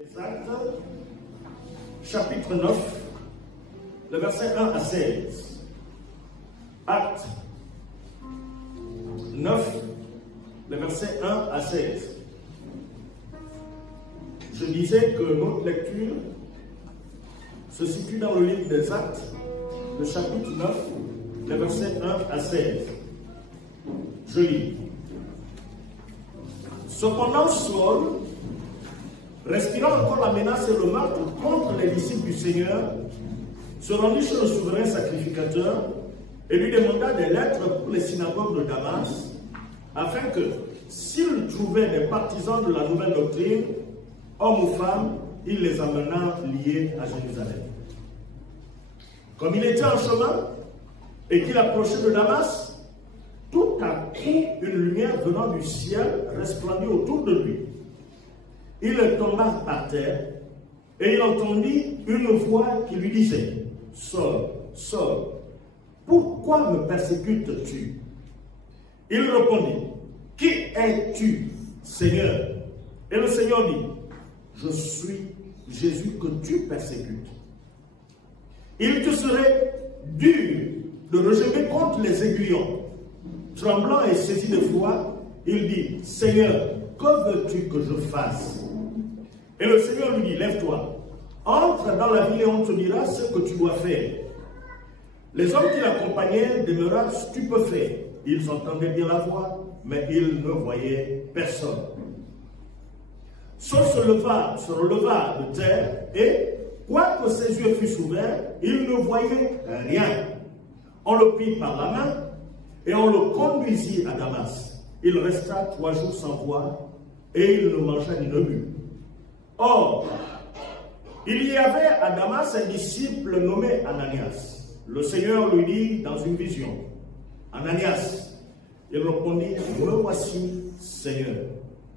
Actes, chapitre 9, le verset 1 à 16. Actes 9, le verset 1 à 16. Je disais que notre lecture se situe dans le livre des Actes, le chapitre 9, le verset 1 à 16. Je lis. Cependant, Saul, respirant encore la menace et le meurtre contre les disciples du Seigneur, se rendit chez le souverain sacrificateur et lui demanda des lettres pour les synagogues de Damas, afin que, s'il trouvait des partisans de la nouvelle doctrine, hommes ou femmes, il les amena liés à Jérusalem. Comme il était en chemin et qu'il approchait de Damas, tout à coup, une lumière venant du ciel resplendit autour de lui. Il tomba par terre et il entendit une voix qui lui disait: Saul, Saul, pourquoi me persécutes-tu? Il répondit: Qui es-tu, Seigneur? Et le Seigneur dit: Je suis Jésus que tu persécutes. Il te serait dur de rejeter contre les aiguillons. Tremblant et saisi de foi, il dit: Seigneur, que veux-tu que je fasse? Et le Seigneur lui dit: Lève-toi, entre dans la ville et on te dira ce que tu dois faire. Les hommes qui l'accompagnaient demeurèrent stupéfaits. Ils entendaient bien la voix, mais ils ne voyaient personne. Saul se releva de terre et, quoique ses yeux fussent ouverts, il ne voyait rien. On le prit par la main et on le conduisit à Damas. Il resta 3 jours sans voix et il ne mangea ni ne but. Or, il y avait à Damas un disciple nommé Ananias. Le Seigneur lui dit dans une vision: Ananias. Il répondit: Me voici, Seigneur.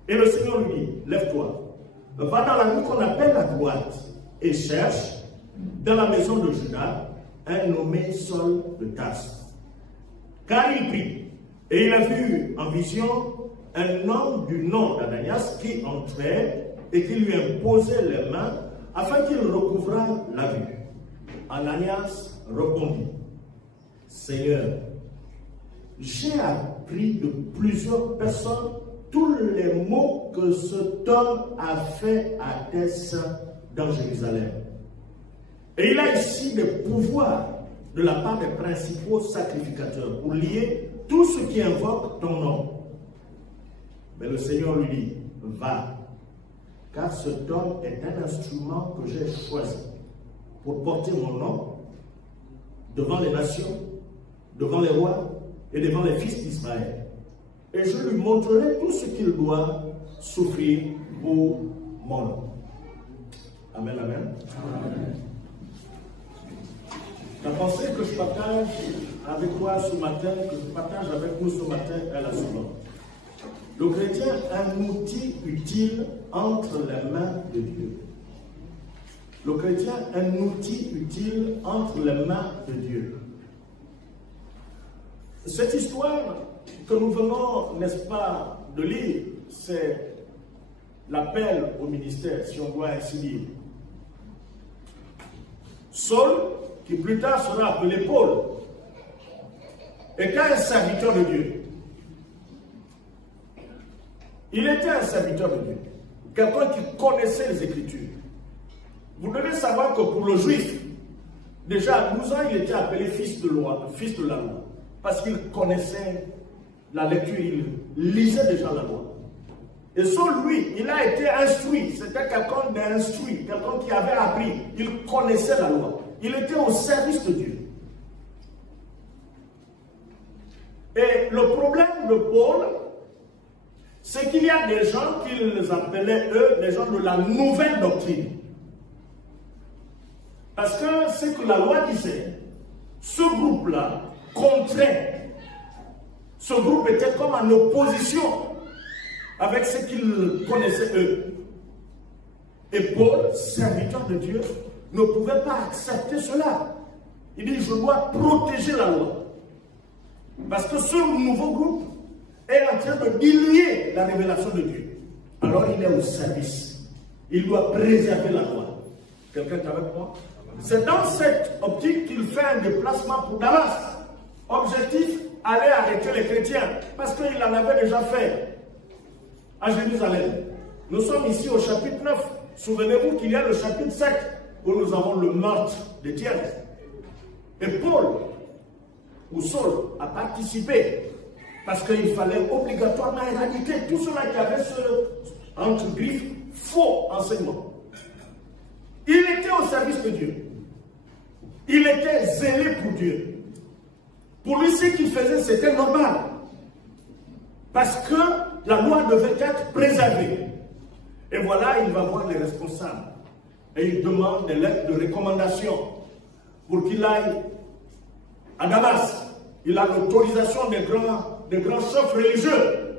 Et le Seigneur lui dit: Lève-toi, va dans la rue qu'on appelle à droite et cherche dans la maison de Judas un nommé Saul de Tarse. Car il prit, et il a vu en vision un homme du nom d'Ananias qui entrait et qui lui imposait les mains afin qu'il recouvrât la vue. Ananias répondit: Seigneur, j'ai appris de plusieurs personnes tous les maux que cet homme a fait à tes saints dans Jérusalem. Et il a ici des pouvoirs de la part des principaux sacrificateurs pour lier tous ceux qui invoquent ton nom. Mais le Seigneur lui dit: Va, car cet homme est un instrument que j'ai choisi pour porter mon nom devant les nations, devant les rois et devant les fils d'Israël. Et je lui montrerai tout ce qu'il doit souffrir pour mon nom. Amen, amen. Amen. La pensée que je partage avec toi ce matin, que je partage avec vous ce matin, est la suivante. Le chrétien est un outil utile entre les mains de Dieu. Le chrétien est un outil utile entre les mains de Dieu. Cette histoire que nous venons, n'est-ce pas, de lire, c'est l'appel au ministère, si on doit ainsi dire. Saul, qui plus tard sera appelé Paul, était un serviteur de Dieu. Il était un serviteur de Dieu, quelqu'un qui connaissait les Écritures. Vous devez savoir que pour le juif, déjà à 12 ans, il était appelé fils de la loi, parce qu'il connaissait la lecture, il lisait déjà la loi. Et Saul, lui, il a été instruit, c'était quelqu'un d'instruit, quelqu'un qui avait appris, il connaissait la loi. Il était au service de Dieu. Et le problème de Paul, c'est qu'il y a des gens qu'ils appelaient, eux, des gens de la nouvelle doctrine. Parce que c'est que la loi disait, ce groupe-là contraint. Ce groupe était comme en opposition avec ce qu'ils connaissaient eux. Et Paul, serviteur de Dieu, ne pouvait pas accepter cela. Il dit: je dois protéger la loi. Parce que ce nouveau groupe est en train de diluer la révélation de Dieu. Alors il est au service. il doit préserver la loi. Quelqu'un est avec moi? C'est dans cette optique qu'il fait un déplacement pour Damas. Objectif, aller arrêter les chrétiens, parce qu'il en avait déjà fait à Jérusalem. Nous sommes ici au chapitre 9. Souvenez-vous qu'il y a le chapitre 7 où nous avons le meurtre d'Étienne. Et Paul, ou Saul, a participé parce qu'il fallait obligatoirement éradiquer tout cela qui avait ce, entre griffes, faux enseignement. Il était au service de Dieu. Il était zélé pour Dieu. Pour lui, ce qu'il faisait, c'était normal. Parce que la loi devait être préservée. Et voilà, il va voir les responsables. Et il demande des lettres de recommandation pour qu'il aille à Damas. Il a l'autorisation des grands chefs religieux.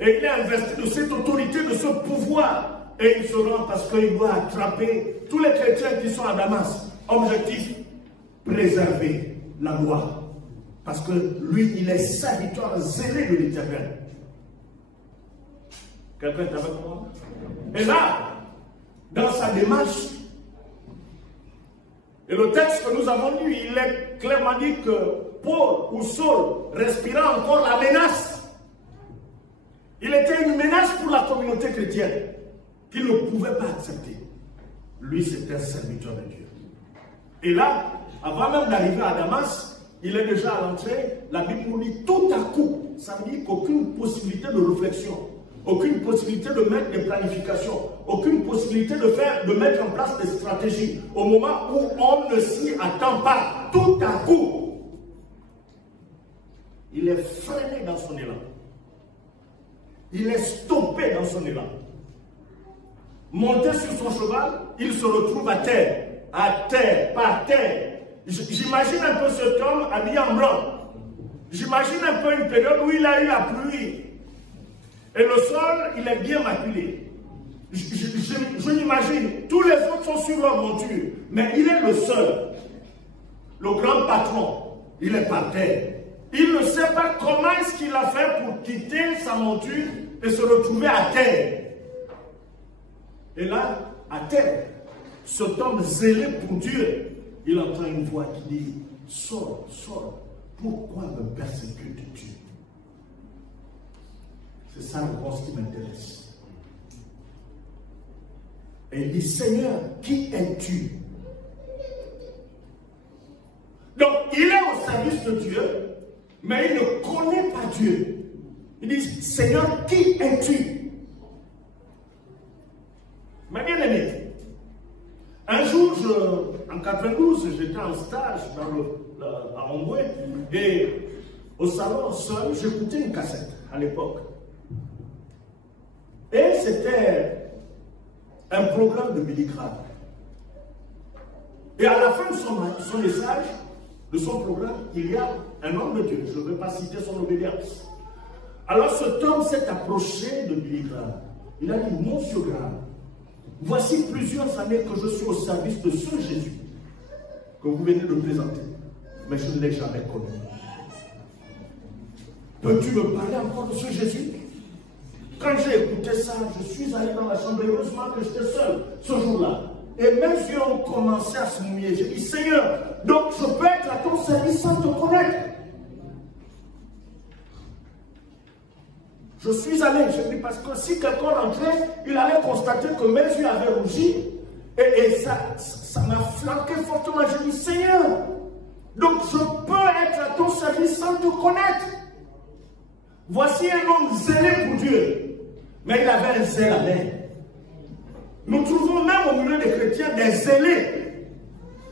Et il est investi de cette autorité, de ce pouvoir. Et il se rend parce qu'il doit attraper tous les chrétiens qui sont à Damas. Objectif, préserver la loi. Parce que lui, il est serviteur zélé de l'Éternel. Quelqu'un est avec moi? Et là, dans sa démarche, et le texte que nous avons lu, il est clairement dit que Paul ou Saul respira encore la menace. Il était une menace pour la communauté chrétienne qu'il ne pouvait pas accepter. Lui, c'était un serviteur de Dieu. Et là, avant même d'arriver à Damas, il est déjà à l'entrée, la Bible nous dit tout à coup, ça veut dire qu'aucune possibilité de réflexion, aucune possibilité de mettre des planifications, aucune possibilité de mettre en place des stratégies, au moment où on ne s'y attend pas, tout à coup, il est freiné dans son élan. Il est stoppé dans son élan. Monté sur son cheval, il se retrouve à terre, pas à terre. J'imagine un peu cet homme habillé en blanc. J'imagine un peu une période où il a eu la pluie. Et le sol, il est bien maculé. Je l'imagine. Tous les autres sont sur leur monture. Mais il est le seul. Le grand patron, il est par terre. Il ne sait pas comment est-ce qu'il a fait pour quitter sa monture et se retrouver à terre. Et là, à terre, cet homme zélé pour Dieu, il entend une voix qui dit, « Saul, Saul, pourquoi me persécutes-tu » C'est ça la réponse qui m'intéresse. Et il dit, « Seigneur, qui es-tu » Donc, il est au service de Dieu, mais il ne connaît pas Dieu. Il dit, « Seigneur, qui es-tu » Ma bien-aimée, un jour, en 92, j'étais en stage à Omboué et au salon seul, j'écoutais une cassette à l'époque. Et c'était un programme de Billy Graham. Et à la fin de son message, de son programme, il y a un homme de Dieu. Je ne vais pas citer son obédience. Alors cet homme s'est approché de Billy Graham. Il a dit, Monsieur Graham, voici plusieurs années que je suis au service de ce Jésus que vous venez de présenter, mais je ne l'ai jamais connu. Peux-tu me parler encore de ce Jésus? Quand j'ai écouté ça, je suis allé dans la chambre, heureusement que j'étais seul ce jour-là. Et mes yeux ont commencé à se mouiller. J'ai dit, Seigneur, donc je peux être à ton service sans te connaître. Je suis allé, je dis, parce que si quelqu'un rentrait, il allait constater que mes yeux avaient rougi. Et ça m'a flanqué fortement. Je dis, Seigneur, donc je peux être à ton service sans te connaître. Voici un homme zélé pour Dieu. Mais il avait un zèle amer. Nous trouvons même au milieu des chrétiens des zélés.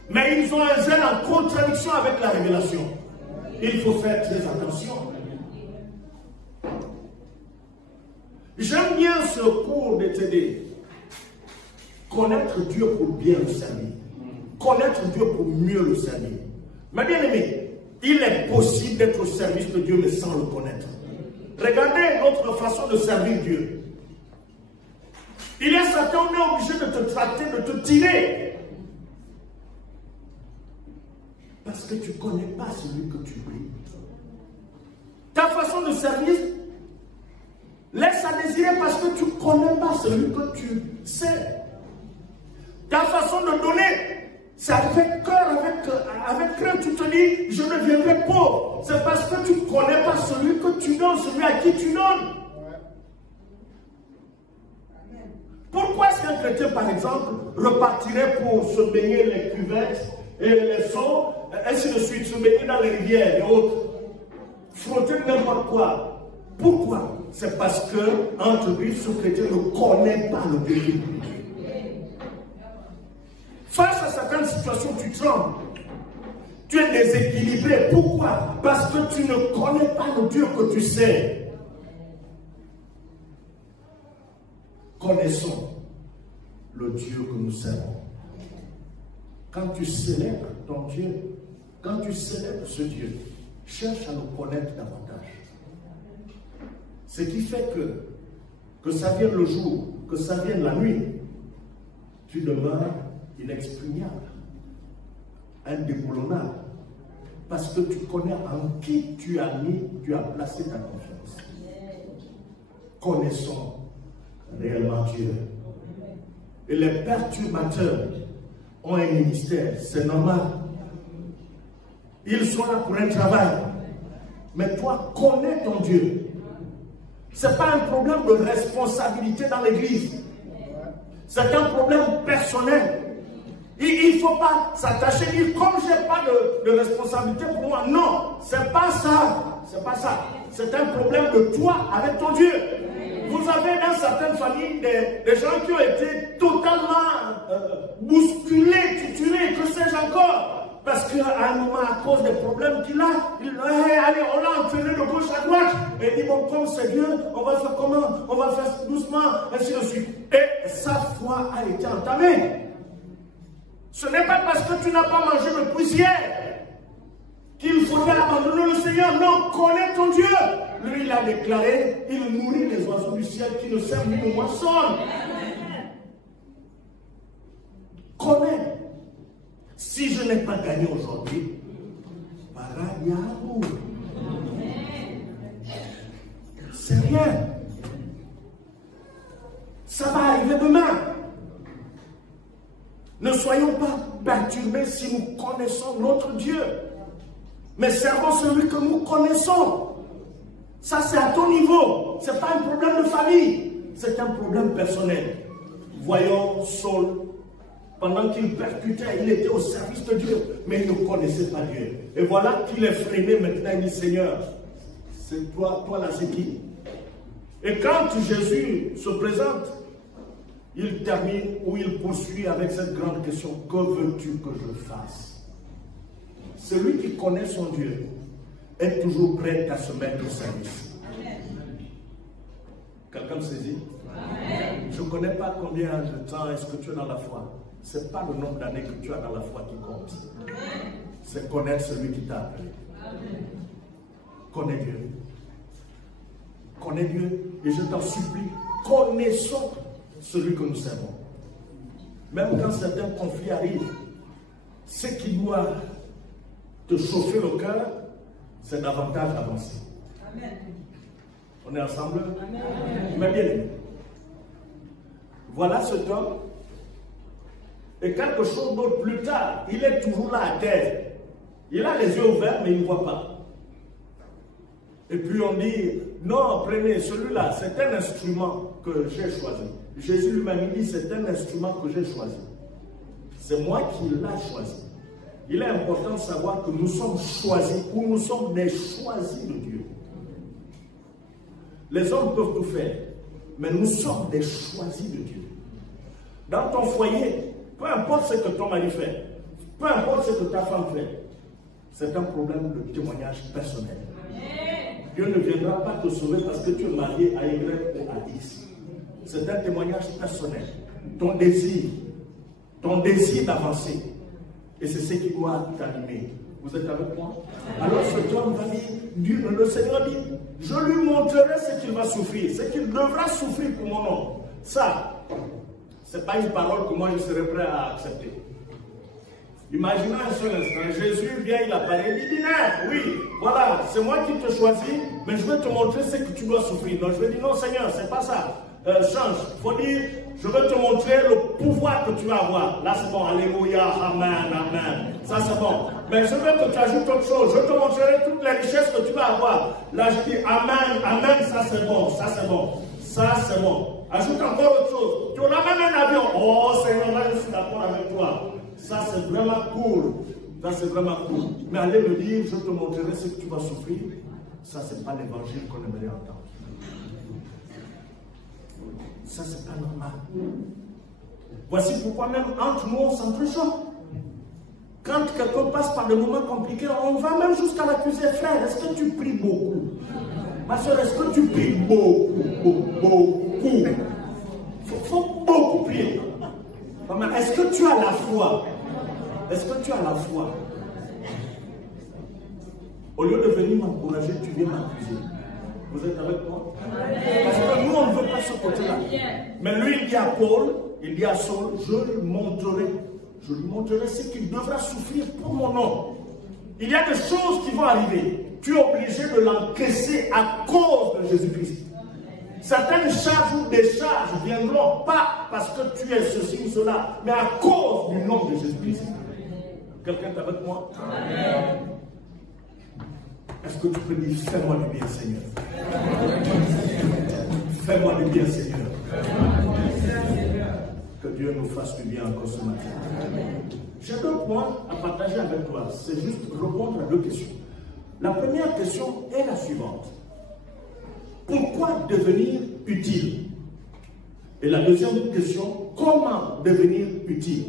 Mais ils ont un zèle en contradiction avec la révélation. Il faut faire très attention. J'aime bien ce cours de TD. Connaître Dieu pour bien le servir. Connaître Dieu pour mieux le servir. Mais bien aimé, il est possible d'être au service de Dieu mais sans le connaître. Regardez notre façon de servir Dieu. Il y a certains, on est obligé de te traiter, de te tirer. Parce que tu ne connais pas celui que tu pries. Ta façon de servir, laisse à désirer parce que tu ne connais pas celui que tu sais. Ta façon de donner, c'est avec cœur, avec crainte. Tu te dis, je ne deviendrai pauvre. C'est parce que tu ne connais pas celui que tu donnes, celui à qui tu donnes. Pourquoi est-ce qu'un chrétien, par exemple, repartirait pour se baigner les cuvettes et les seaux, ainsi de suite, se baigner dans les rivières et autres, frotter n'importe quoi? Pourquoi? C'est parce que, entre lui, ce chrétien ne connaît pas le Dieu. Face à certaines situations, tu trembles. Tu es déséquilibré. Pourquoi? Parce que tu ne connais pas le Dieu que tu sais. Connaissons le Dieu que nous servons. Quand tu célèbres ton Dieu, quand tu célèbres ce Dieu, cherche à le connaître davantage. Ce qui fait que ça vienne le jour, que ça vienne la nuit, tu demeures inexpugnable, indéboulonnable, parce que tu connais en qui tu as placé ta confiance. Connaissons réellement Dieu. Et les perturbateurs ont un ministère, c'est normal. Ils sont là pour un travail. Mais toi, connais ton Dieu. Ce n'est pas un problème de responsabilité dans l'église. C'est un problème personnel. Il ne faut pas s'attacher, dire comme je n'ai pas de responsabilité pour moi. Non, ce n'est pas ça. C'est pas ça. C'est un problème de toi avec ton Dieu. Vous avez dans certaines familles des gens qui ont été totalement bousculés, triturés, que sais-je encore. Parce qu'à un moment, à cause des problèmes qu'il a, allez, on l'a entraîné de gauche à droite. Et il dit, bon, comme c'est Dieu, on va faire comment? On va faire doucement, ainsi de suite. Et sa foi a été entamée. Ce n'est pas parce que tu n'as pas mangé de poussière qu'il faudrait abandonner le Seigneur. Non, connais ton Dieu. Lui, il a déclaré, il nourrit les oiseaux du ciel qui ne servent ni de moissonne. Connais. Si je n'ai pas gagné aujourd'hui, c'est rien. Ça va arriver demain. Ne soyons pas perturbés si nous connaissons notre Dieu. Mais servons celui que nous connaissons. Ça, c'est à ton niveau. Ce n'est pas un problème de famille. C'est un problème personnel. Voyons Saul. Pendant qu'il percutait, il était au service de Dieu. Mais il ne connaissait pas Dieu. Et voilà qu'il est freiné maintenant. Il dit, Seigneur, c'est toi là, c'est qui? Et quand Jésus se présente, il termine ou il poursuit avec cette grande question. Que veux-tu que je fasse? Celui qui connaît son Dieu est toujours prêt à se mettre au service. Quelqu'un me saisit? Je ne connais pas combien de temps est-ce que tu es dans la foi. Ce n'est pas le nombre d'années que tu as dans la foi qui compte. C'est connaître celui qui t'a appelé. Connais Dieu. Connais Dieu. Et je t'en supplie, connaissons celui que nous servons. Même quand certains conflits arrivent, ce qui doit te chauffer le cœur, c'est davantage avancer. Amen. On est ensemble? Amen. Mais bien aimé. Voilà cet homme. Et quelque chose d'autre plus tard, il est toujours là à terre. Il a les yeux ouverts, mais il ne voit pas. Et puis on dit, non, prenez celui-là, c'est un instrument que j'ai choisi. Jésus lui-même dit, c'est un instrument que j'ai choisi. C'est moi qui l'ai choisi. Il est important de savoir que nous sommes choisis, ou nous sommes des choisis de Dieu. Les hommes peuvent tout faire, mais nous sommes des choisis de Dieu. Dans ton foyer, peu importe ce que ton mari fait, peu importe ce que ta femme fait, c'est un problème de témoignage personnel. Dieu ne viendra pas te sauver parce que tu es marié à Y ou à X. C'est un témoignage personnel. Ton désir d'avancer. Et c'est ce qui doit t'animer. Vous êtes avec moi? Alors cet homme va dire, le Seigneur dit, je lui montrerai ce qu'il va souffrir, ce qu'il devra souffrir pour mon nom. Ça, ce n'est pas une parole que moi je serais prêt à accepter. Imaginez un seul instant, Jésus vient, il apparaît, il dit, non, oui, voilà, c'est moi qui te choisis, mais je vais te montrer ce que tu dois souffrir. Donc je vais dire, non Seigneur, c'est pas ça, change. Il faut dire, je vais te montrer le pouvoir que tu vas avoir. Là c'est bon, alléluia, amen, amen. Ça c'est bon. Mais je veux que tu ajoutes autre chose, je te montrerai toutes les richesses que tu vas avoir. Là je dis, amen, amen, ça c'est bon, ça c'est bon, ça c'est bon. Ajoute encore autre chose. Tu auras même un avion. Oh Seigneur, là je suis d'accord avec toi. Ça c'est vraiment cool. Ça c'est vraiment cool. Mais allez me dire, je te montrerai ce que tu vas souffrir. Ça c'est pas l'évangile qu'on aimerait entendre. Ça c'est pas normal. Voici pourquoi même entre nous on s'entrechoque. Quand quelqu'un passe par des moments compliqués, on va même jusqu'à l'accuser. Frère, est-ce que tu pries beaucoup? Ma soeur, est-ce que tu pries beaucoup? Il faut beaucoup prier. Est-ce que tu as la foi? Est-ce que tu as la foi? Au lieu de venir m'encourager, tu viens m'accuser. Vous êtes avec moi? Parce que nous, on ne veut pas ce côté-là. Mais lui, il dit à Paul, il dit à Saul, je lui montrerai ce qu'il devra souffrir pour mon nom. Il y a des choses qui vont arriver. Tu es obligé de l'encaisser à cause de Jésus-Christ. Certaines charges ou des charges viendront pas parce que tu es ceci ou cela, mais à cause du nom de Jésus-Christ. Quelqu'un est avec moi? Amen. Est-ce que tu peux dire, fais-moi du bien, Seigneur? Fais-moi du bien, Seigneur. Que Dieu nous fasse du bien encore ce matin. J'ai deux points à partager avec toi. C'est juste répondre à deux questions. La première question est la suivante. Pourquoi devenir utile? Et la deuxième question, comment devenir utile?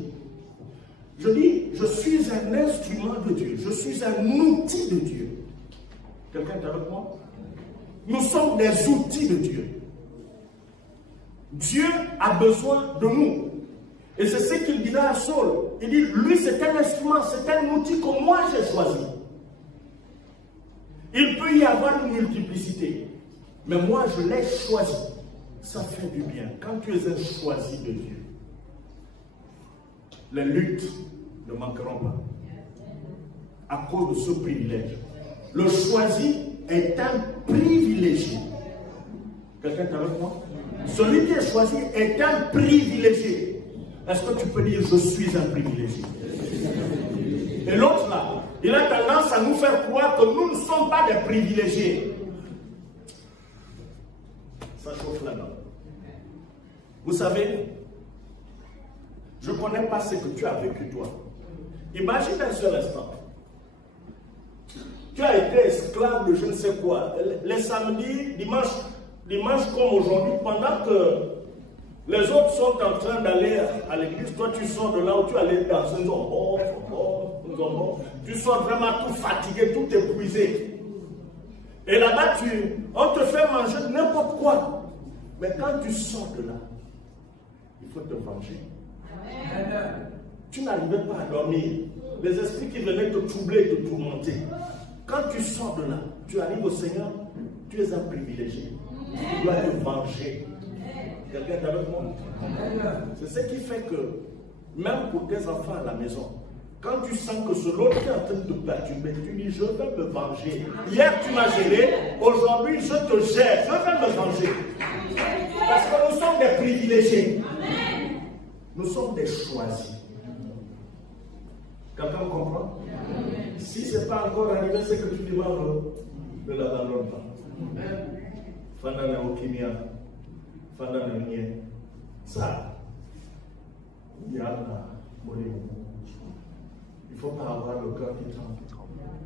Je dis, je suis un instrument de Dieu. Je suis un outil de Dieu. Quelqu'un est avec moi? Nous sommes des outils de Dieu. Dieu a besoin de nous. Et c'est ce qu'il dira à Saul. Il dit, lui c'est un instrument, c'est un outil que moi j'ai choisi. Il peut y avoir une multiplicité. Mais moi je l'ai choisi. Ça fait du bien. Quand tu es un choisi de Dieu, les luttes ne manqueront pas. À cause de ce privilège. Le choisi est un privilégié. Quelqu'un est avec moi? Celui qui est choisi est un privilégié. Est-ce que tu peux dire je suis un privilégié? Et l'autre là, il a tendance à nous faire croire que nous ne sommes pas des privilégiés. Ça chauffe là-dedans. Vous savez, je ne connais pas ce que tu as vécu toi. Imagine un seul instant. Tu as été esclave de je ne sais quoi. Les samedis, dimanche comme aujourd'hui, pendant que les autres sont en train d'aller à l'église, toi tu sors de là où tu allais dans un zombon, tu sors vraiment tout fatigué, tout épuisé. Et là-bas, on te fait manger n'importe quoi. Mais quand tu sors de là, il faut te venger. Tu n'arrivais pas à dormir. Les esprits qui venaient te troubler, te tourmenter. Quand tu sors de là, tu arrives au Seigneur, tu es un privilégié. Tu dois te venger. Quelqu'un est avec moi? C'est ce qui fait que, même pour tes enfants à la maison, quand tu sens que ce l'autre est en train de te perturber, tu dis, je vais me venger. Hier, tu m'as géré, aujourd'hui, je te gère. Je vais me venger. Parce que nous sommes des privilégiés. Nous sommes des choisis. Quelqu'un comprend? Si ce n'est pas encore arrivé, c'est que tu demandes, ne l'abandonne pas. Fandana Okimia, Fandana Nye, ça, il y a il ne faut pas avoir le cœur qui tremble.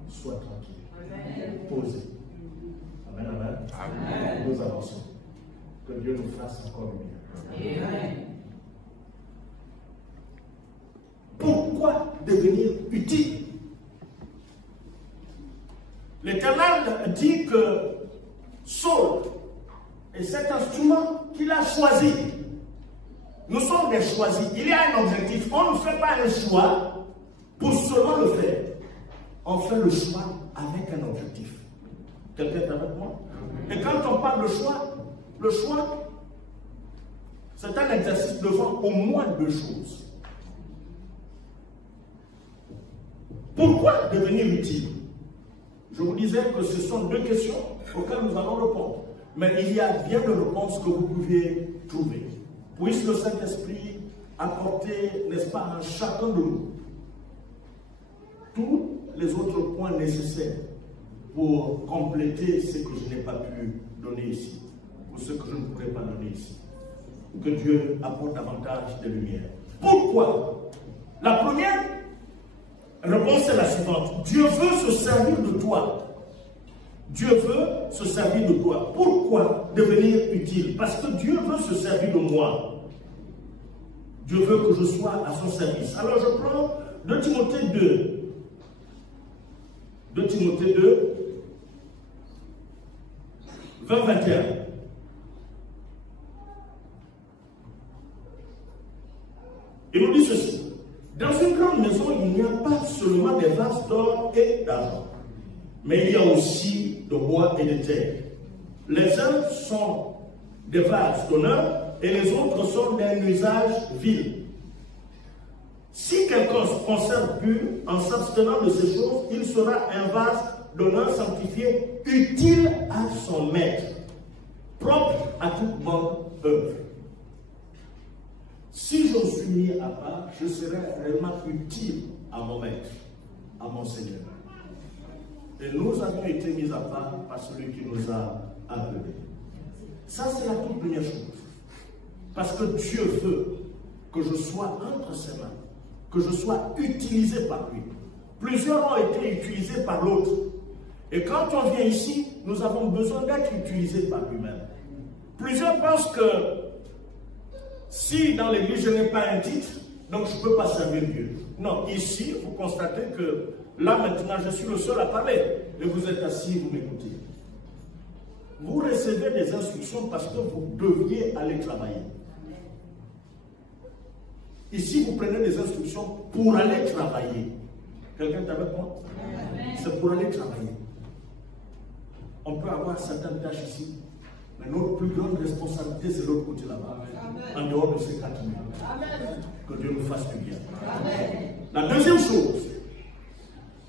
Sois tranquille. Posez. Amen, amen. Amen. Nous avançons. Que Dieu nous fasse encore du bien. Amen. Pourquoi devenir utile? L'Éternel dit que Saul est cet instrument qu'il a choisi. Nous sommes des choisis. Il y a un objectif. On ne fait pas un choix pour seulement le faire. On fait le choix avec un objectif. Quelqu'un est avec moi? Et quand on parle de choix, le choix, c'est un exercice devant au moins deux choses. Pourquoi devenir utile? Je vous disais que ce sont deux questions auxquelles nous allons répondre. Mais il y a bien de réponses que vous pouviez trouver. Puisse le Saint-Esprit apporter, n'est-ce pas, à chacun de nous tous les autres points nécessaires pour compléter ce que je n'ai pas pu donner ici, ou ce que je ne pourrais pas donner ici. Que Dieu apporte davantage de lumière. Pourquoi? La première réponse est la suivante. Dieu veut se servir de toi. Dieu veut se servir de toi. Pourquoi devenir utile? Parce que Dieu veut se servir de moi. Dieu veut que je sois à son service. Alors je prends 2 Timothée 2. 2 Timothée 2, 20-21. Il nous dit ceci. Dans une grande maison, il n'y a pas seulement des vases d'or et d'argent, mais il y a aussi de bois et de terre. Les uns sont des vases d'honneur et les autres sont d'un usage vil. Si quelqu'un se conserve pur en s'abstenant de ces choses, il sera un vase d'honneur sanctifié, utile à son maître, propre à toute bonne œuvre. Si je suis mis à part, je serai réellement utile à mon maître, à mon Seigneur. Et nous avons été mis à part par celui qui nous a appelés. Ça, c'est la toute première chose. Parce que Dieu veut que je sois entre ses mains, que je sois utilisé par lui. Plusieurs ont été utilisés par l'autre. Et quand on vient ici, nous avons besoin d'être utilisés par lui-même. Plusieurs pensent que si dans l'église je n'ai pas un titre, donc je ne peux pas servir Dieu. Non, ici, vous constatez que là maintenant, je suis le seul à parler. Et vous êtes assis, vous m'écoutez. Vous recevez des instructions parce que vous deviez aller travailler. Ici, vous prenez des instructions pour aller travailler. Quelqu'un est avec moi? C'est pour aller travailler. On peut avoir certaines tâches ici, mais notre plus grande responsabilité, c'est l'autre côté là-bas. En dehors de ces 4 minutes. Que Dieu nous fasse du bien. Amen. La deuxième chose,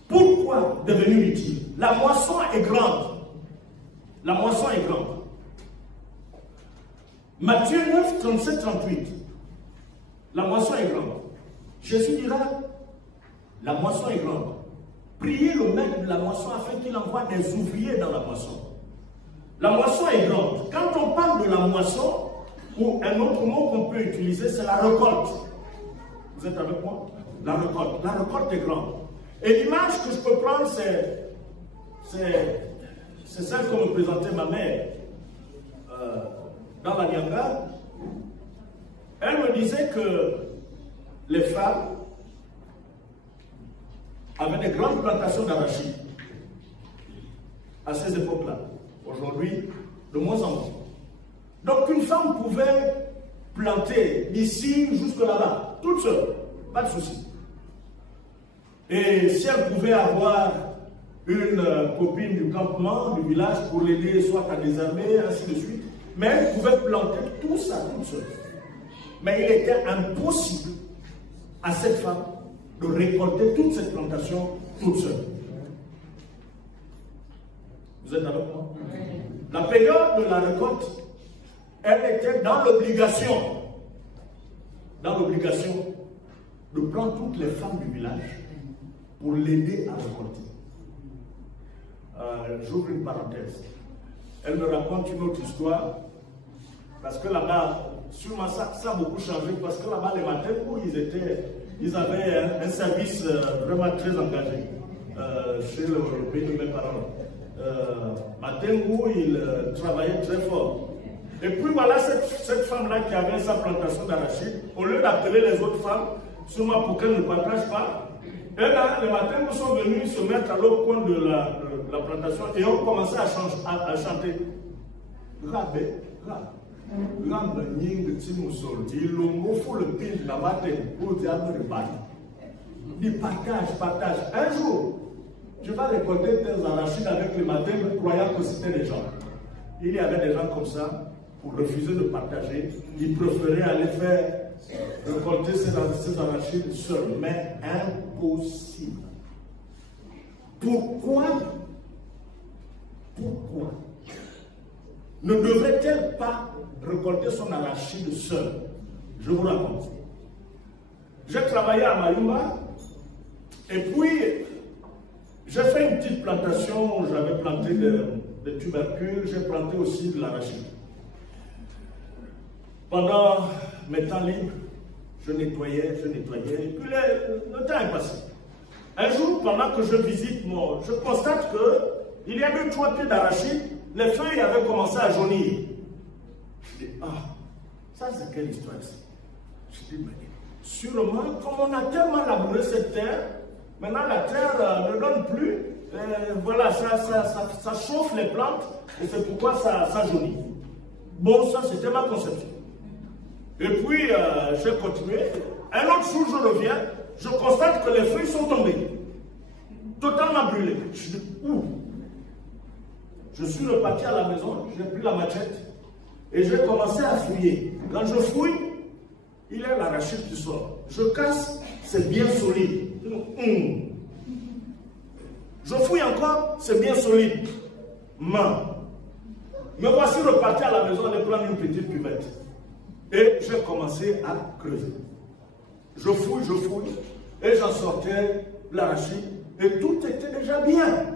pourquoi devenir utile? La moisson est grande. La moisson est grande. Matthieu 9, 37, 38. La moisson est grande. Jésus dira, la moisson est grande. Priez le maître de la moisson afin qu'il envoie des ouvriers dans la moisson. La moisson est grande. Quand on parle de la moisson, ou un autre mot qu'on peut utiliser, c'est la récolte. Vous êtes avec moi? La récolte. La récolte est grande. Et l'image que je peux prendre, c'est celle que me présentait ma mère dans la Nyanga. Elle me disait que les femmes avaient des grandes plantations d'arachides à ces époques-là. Aujourd'hui, de moins en moins. Donc une femme pouvait planter d'ici jusque là-bas, toute seule, pas de souci. Et si elle pouvait avoir une copine du campement, du village, pour l'aider soit à désarmer, ainsi de suite, mais elle pouvait planter tout ça toute seule. Mais il était impossible à cette femme de récolter toute cette plantation toute seule. Vous êtes avec moi? La période de la récolte, elle était dans l'obligation de prendre toutes les femmes du village pour l'aider à récolter. J'ouvre une parenthèse. Elle me raconte une autre histoire, parce que là-bas, sûrement ça a beaucoup changé, parce que là-bas, les matins, où ils avaient un service vraiment très engagé chez le pays de mes parents. Matin où ils travaillaient très fort. Et puis voilà cette femme-là qui avait sa plantation d'arachide, au lieu d'appeler les autres femmes, sûrement pour qu'elles ne partagent pas, et là, le matin, nous sommes venus se mettre à l'autre coin de la plantation et on commençait à chanter. Rabbe, Rabbe, Ning, Timousol, il faut le pile la matin pour diable de bail. Il partage. Un jour, tu vas récolter tes arachides avec le matin, croyant que c'était des gens. Il y avait des gens comme ça, pour refuser de partager, ils préféraient aller faire récolter ces arachides seuls, mais impossible. Pourquoi ne devrait-elle pas récolter son arachide seule? Je vous raconte. J'ai travaillé à Mayumba et puis j'ai fait une petite plantation. J'avais planté des tubercules, j'ai planté aussi de l'arachide. Pendant mes temps libres, je nettoyais, et puis le temps est passé. Un jour, pendant que je visite je constate qu'il y a 2-3 pieds d'arachide, les feuilles avaient commencé à jaunir. Je dis, ah, ça c'est quelle histoire ça? Je dis, mais sûrement, comme on a tellement labouré cette terre, maintenant la terre ne donne plus, voilà, ça chauffe les plantes, et c'est pourquoi ça jaunit. Bon, ça c'était ma conception. Et puis, j'ai continué. Un autre jour, je reviens, je constate que les feuilles sont tombées, totalement brûlées. Je dis, ouh! Je suis reparti à la maison, j'ai pris la machette et j'ai commencé à fouiller. Quand je fouille, il y a l'arachide qui sort. Je casse, c'est bien solide. Je fouille encore, c'est bien solide. Me voici reparti à la maison, aller prendre une petite cuvette. Et j'ai commencé à creuser. Je fouille, et j'en sortais l'arachide, et tout était déjà bien.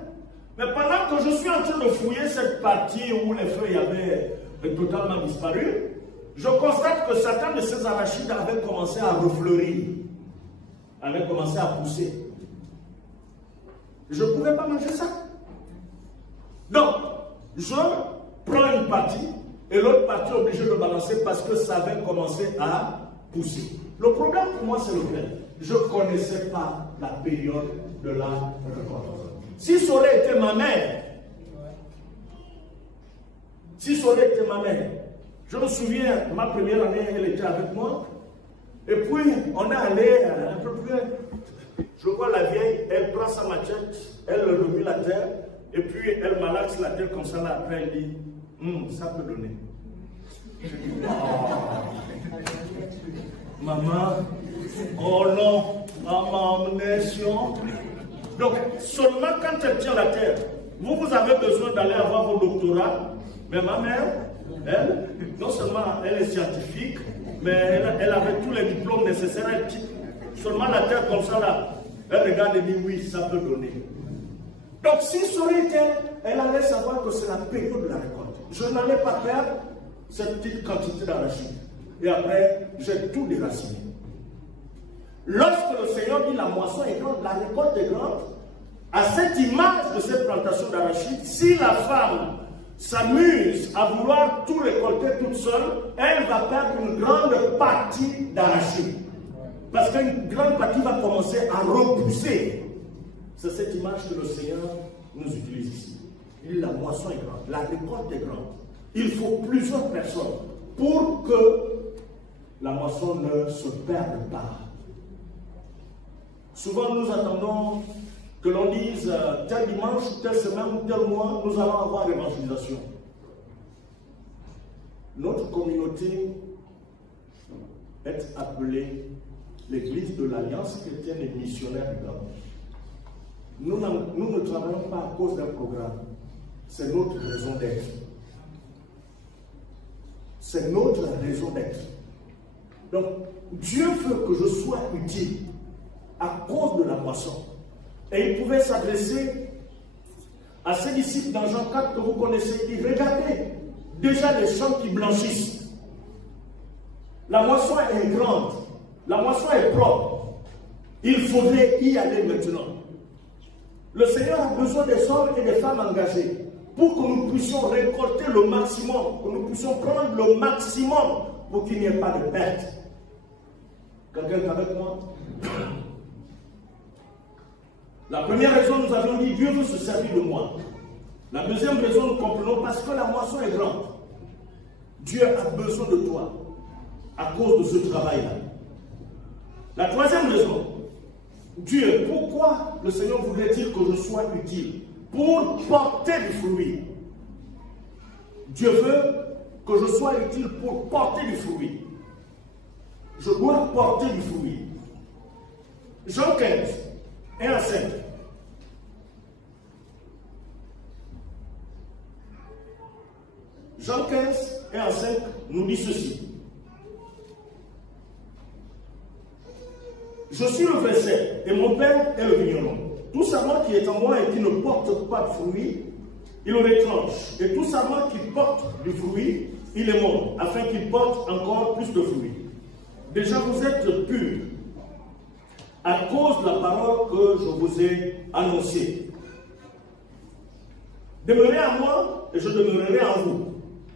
Mais pendant que je suis en train de fouiller cette partie où les feuilles avaient totalement disparu, je constate que certains de ces arachides avaient commencé à refleurir, avaient commencé à pousser. Je ne pouvais pas manger ça. Donc, je prends une partie, et l'autre partie est obligée de balancer parce que ça avait commencé à pousser. Le problème pour moi, c'est lequel? Je ne connaissais pas la période de la récolte. Si ça aurait été ma mère, je me souviens, ma première année, elle était avec moi, et puis on est allé un peu plus loin. Je vois la vieille, elle prend sa machette, elle remue la terre, et puis elle malaxe la terre comme ça, là, après elle dit, ça peut donner. Je dis, oh. Maman, oh non, maman, nation. Donc, seulement quand elle tient la terre, vous avez besoin d'aller avoir vos doctorats. Mais ma mère, elle, non seulement elle est scientifique, mais elle avait tous les diplômes nécessaires. Elle tient seulement la terre comme ça, là. Elle regarde et dit oui, ça peut donner. Donc, si ça aurait été elle allait savoir que c'est la période de la récolte. Je n'allais pas perdre cette petite quantité d'arachide. Et après, j'ai tout déraciné. Lorsque le Seigneur dit la moisson est grande, la récolte est grande, à cette image de cette plantation d'arachide, si la femme s'amuse à vouloir tout récolter toute seule, elle va perdre une grande partie d'arachide. Parce qu'une grande partie va commencer à repousser. C'est cette image que le Seigneur nous utilise ici. Il dit la moisson est grande, la récolte est grande. Il faut plusieurs personnes pour que la moisson ne se perde pas. Souvent, nous attendons que l'on dise tel dimanche, telle semaine, tel mois, nous allons avoir l'évangélisation. Notre communauté est appelée l'Église de l'Alliance chrétienne et missionnaire du Gabon. Nous ne travaillons pas à cause d'un programme. C'est notre raison d'être. C'est notre raison d'être. Donc, Dieu veut que je sois utile à cause de la moisson. Et il pouvait s'adresser à ses disciples dans Jean 4 que vous connaissez. Il dit, regardez déjà les champs qui blanchissent. La moisson est grande. La moisson est propre. Il faudrait y aller maintenant. Le Seigneur a besoin des hommes et des femmes engagés pour que nous puissions récolter le maximum, que nous puissions prendre le maximum pour qu'il n'y ait pas de perte. Quelqu'un est avec moi? La première raison, nous avons dit, Dieu veut se servir de moi. La deuxième raison, nous comprenons parce que la moisson est grande. Dieu a besoin de toi à cause de ce travail-là. La troisième raison, Dieu, pourquoi le Seigneur voudrait-il que je sois utile? Pour porter du fruit. Dieu veut que je sois utile pour porter du fruit. Je dois porter du fruit. Jean 15, 1 à 5. Jean 15 et en 5 nous dit ceci. Je suis le verset et mon Père est le vigneron. Tout sarment qui est en moi et qui ne porte pas de fruit, il le retranche. Et tout sarment qui porte du fruit, il est mort, afin qu'il porte encore plus de fruits. Déjà vous êtes purs à cause de la parole que je vous ai annoncée. Demeurez en moi et je demeurerai en vous.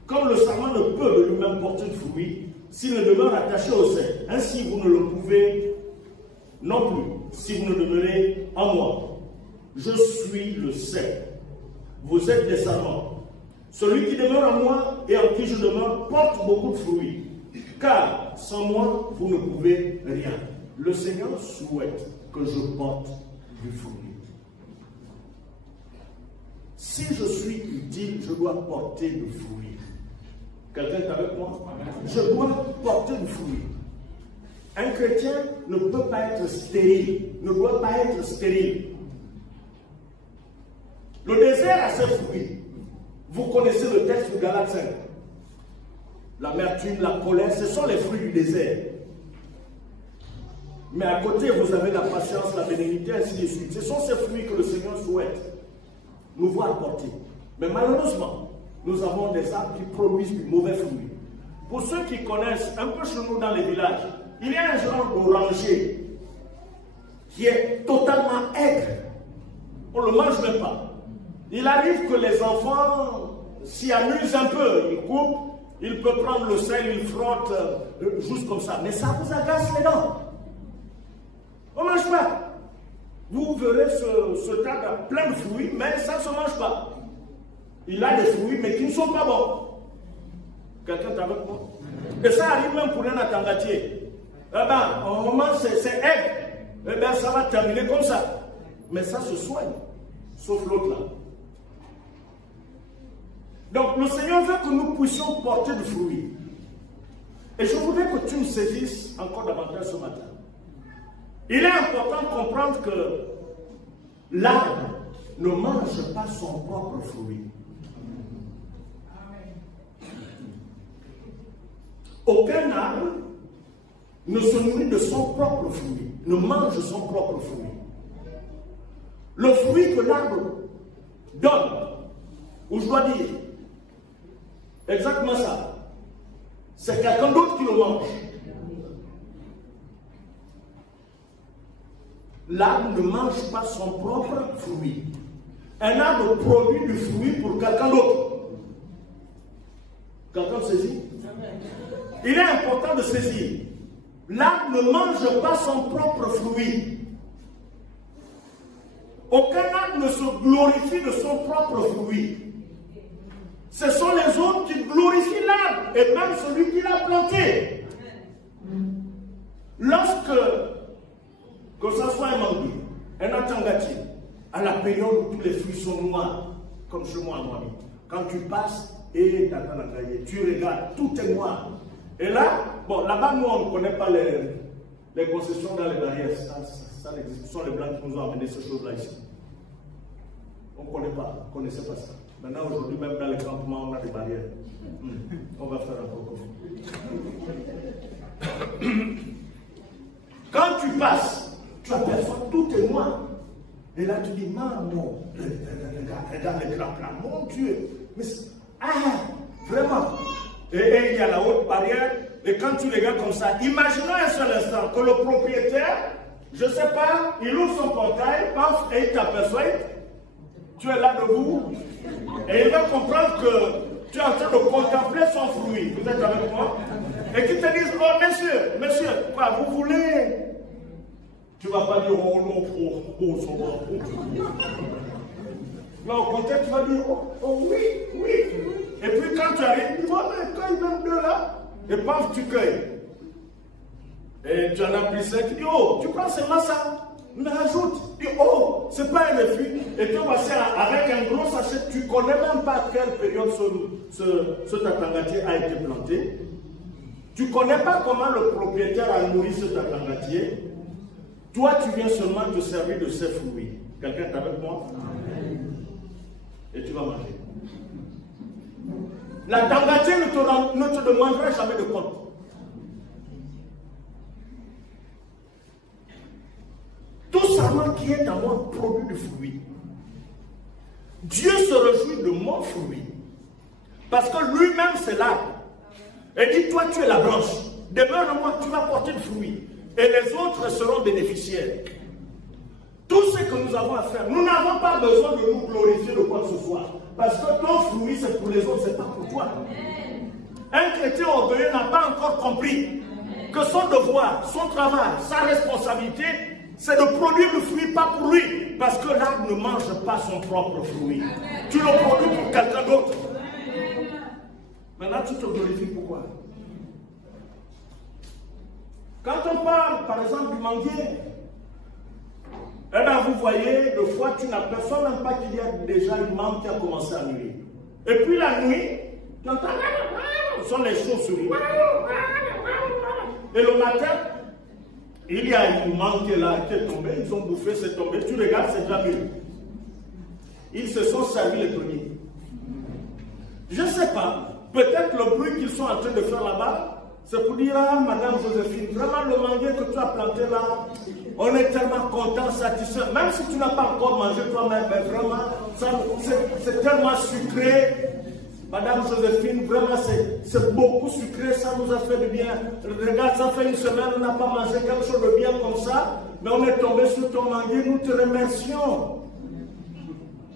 Comme le sarment ne peut de lui-même porter de fruit s'il ne demeure attaché au sein. Ainsi vous ne le pouvez non plus si vous ne demeurez en moi. Je suis le cep. Vous êtes les sarments. Celui qui demeure en moi et en qui je demeure porte beaucoup de fruits. Car sans moi, vous ne pouvez rien. Le Seigneur souhaite que je porte du fruit. Si je suis utile, je dois porter du fruit. Quelqu'un est avec moi? Je dois porter du fruit. Un chrétien ne peut pas être stérile, ne doit pas être stérile. Le désert a ses fruits. Vous connaissez le texte de Galates 5. L'amertume, la colère, ce sont les fruits du désert. Mais à côté, vous avez la patience, la bénédiction, ainsi de suite. Ce sont ces fruits que le Seigneur souhaite nous voir porter. Mais malheureusement, nous avons des arbres qui produisent du mauvais fruit. Pour ceux qui connaissent un peu chez nous dans les villages, il y a un genre d'oranger qui est totalement aigre. On ne le mange même pas. Il arrive que les enfants s'y amusent un peu. Ils coupent, ils peuvent prendre le sel, ils frottent, juste comme ça. Mais ça vous agace les dents. On ne mange pas. Vous verrez ce tas plein de fruits, mais ça ne se mange pas. Il a des fruits, mais qui ne sont pas bons. Quelqu'un est avec moi? Et ça arrive même pour un attangatier. Eh bien, au moment c'est aigre. Eh bien, ça va terminer comme ça. Mais ça se soigne. Sauf l'autre là. Donc, le Seigneur veut que nous puissions porter du fruit. Et je voudrais que tu me saisisses encore davantage ce matin. Il est important de comprendre que l'arbre ne mange pas son propre fruit. Aucun arbre ne se nourrit de son propre fruit, ne mange son propre fruit. Le fruit que l'arbre donne, ou je dois dire, exactement ça, c'est quelqu'un d'autre qui le mange. L'arbre ne mange pas son propre fruit. Un arbre produit du fruit pour quelqu'un d'autre. Quelqu'un saisit? Il est important de saisir. L'arbre ne mange pas son propre fruit. Aucun arbre ne se glorifie de son propre fruit. Ce sont les autres qui glorifient l'arbre et même celui qui l'a planté. Lorsque, que ce soit un manguier, un atangatier, à la période où tous les fruits sont noirs, comme chez moi à Mohamed, quand tu passes et tu regardes, tout est noir. Et là, bon, là-bas, nous, on ne connaît pas les concessions dans les barrières. Ça n'existe. Ce sont les Blancs qui nous ont amené ces choses-là ici. On ne connaît pas, on ne connaissait pas ça. Maintenant, aujourd'hui, même dans les campements, on a des barrières. On va faire un peu comme quand tu passes, tu aperçois tout est noir. Et là, tu dis, maman, regarde les grappes là, mon Dieu. Mais vraiment. Et il y a la haute barrière. Et quand tu regardes comme ça, imaginons un seul instant que le propriétaire, je ne sais pas, il ouvre son portail, paf, et il t'aperçoit. Tu es là debout. Et il va comprendre que tu es en train de contempler son fruit. Vous êtes avec moi? Et qu'il te dise, oh monsieur, quoi, vous voulez? Tu ne vas pas dire, oh non, ça va. Là, au contraire, tu vas dire, oh oui. Et puis quand tu arrives, tu vois, mais quand il même deux là, et paf, tu cueilles. Et tu en as pris 5, tu dis, oh, tu prends seulement ça, mais ajoute, tu dis, oh, c'est pas un refus. Et toi, voici avec un gros sachet, tu ne connais même pas à quelle période ce tatangatier a été planté. Tu ne connais pas comment le propriétaire a nourri ce tatangatier. Toi, tu viens seulement te servir de ses fruits. Quelqu'un est avec moi? Et tu vas manger. La tangatier ne te demandera jamais de compte. Tout sarment qui est en moi produit du fruit. Dieu se réjouit de mon fruit. Parce que lui-même c'est l'arbre. Et dit, toi tu es la branche. Demeure en moi, tu vas porter du fruit. Et les autres seront bénéficiaires. Tout ce que nous avons à faire, nous n'avons pas besoin de nous glorifier de quoi que ce soit. Parce que ton fruit c'est pour les autres, c'est pas pour toi. Un chrétien orgueilleux n'a pas encore compris que son devoir, son travail, sa responsabilité, c'est de produire le fruit, pas pour lui. Parce que l'arbre ne mange pas son propre fruit. Tu le produis pour quelqu'un d'autre. Maintenant, tu te glorifies pourquoi? Quand on parle, par exemple, du manguier, eh bien, vous voyez, le foie, tu n'as personne même pas qu'il y a déjà une mangue qui a commencé à nuire. Et puis la nuit, tu entends, ce sont les chauves-souris. Et le matin, il y a une mangue là qui est tombée, ils ont bouffé, c'est tombé. Tu regardes, c'est déjà mûr. Ils se sont servis les premiers. Je ne sais pas, peut-être le bruit qu'ils sont en train de faire là-bas, c'est pour dire, ah, Madame Joséphine, vraiment le manguier que tu as planté là, on est tellement content, satisfait. Même si tu n'as pas encore mangé toi-même, mais vraiment, c'est tellement sucré. Madame Joséphine, vraiment, c'est beaucoup sucré, ça nous a fait du bien. Regarde, ça fait une semaine, on n'a pas mangé quelque chose de bien comme ça, mais on est tombé sur ton manguier, nous te remercions.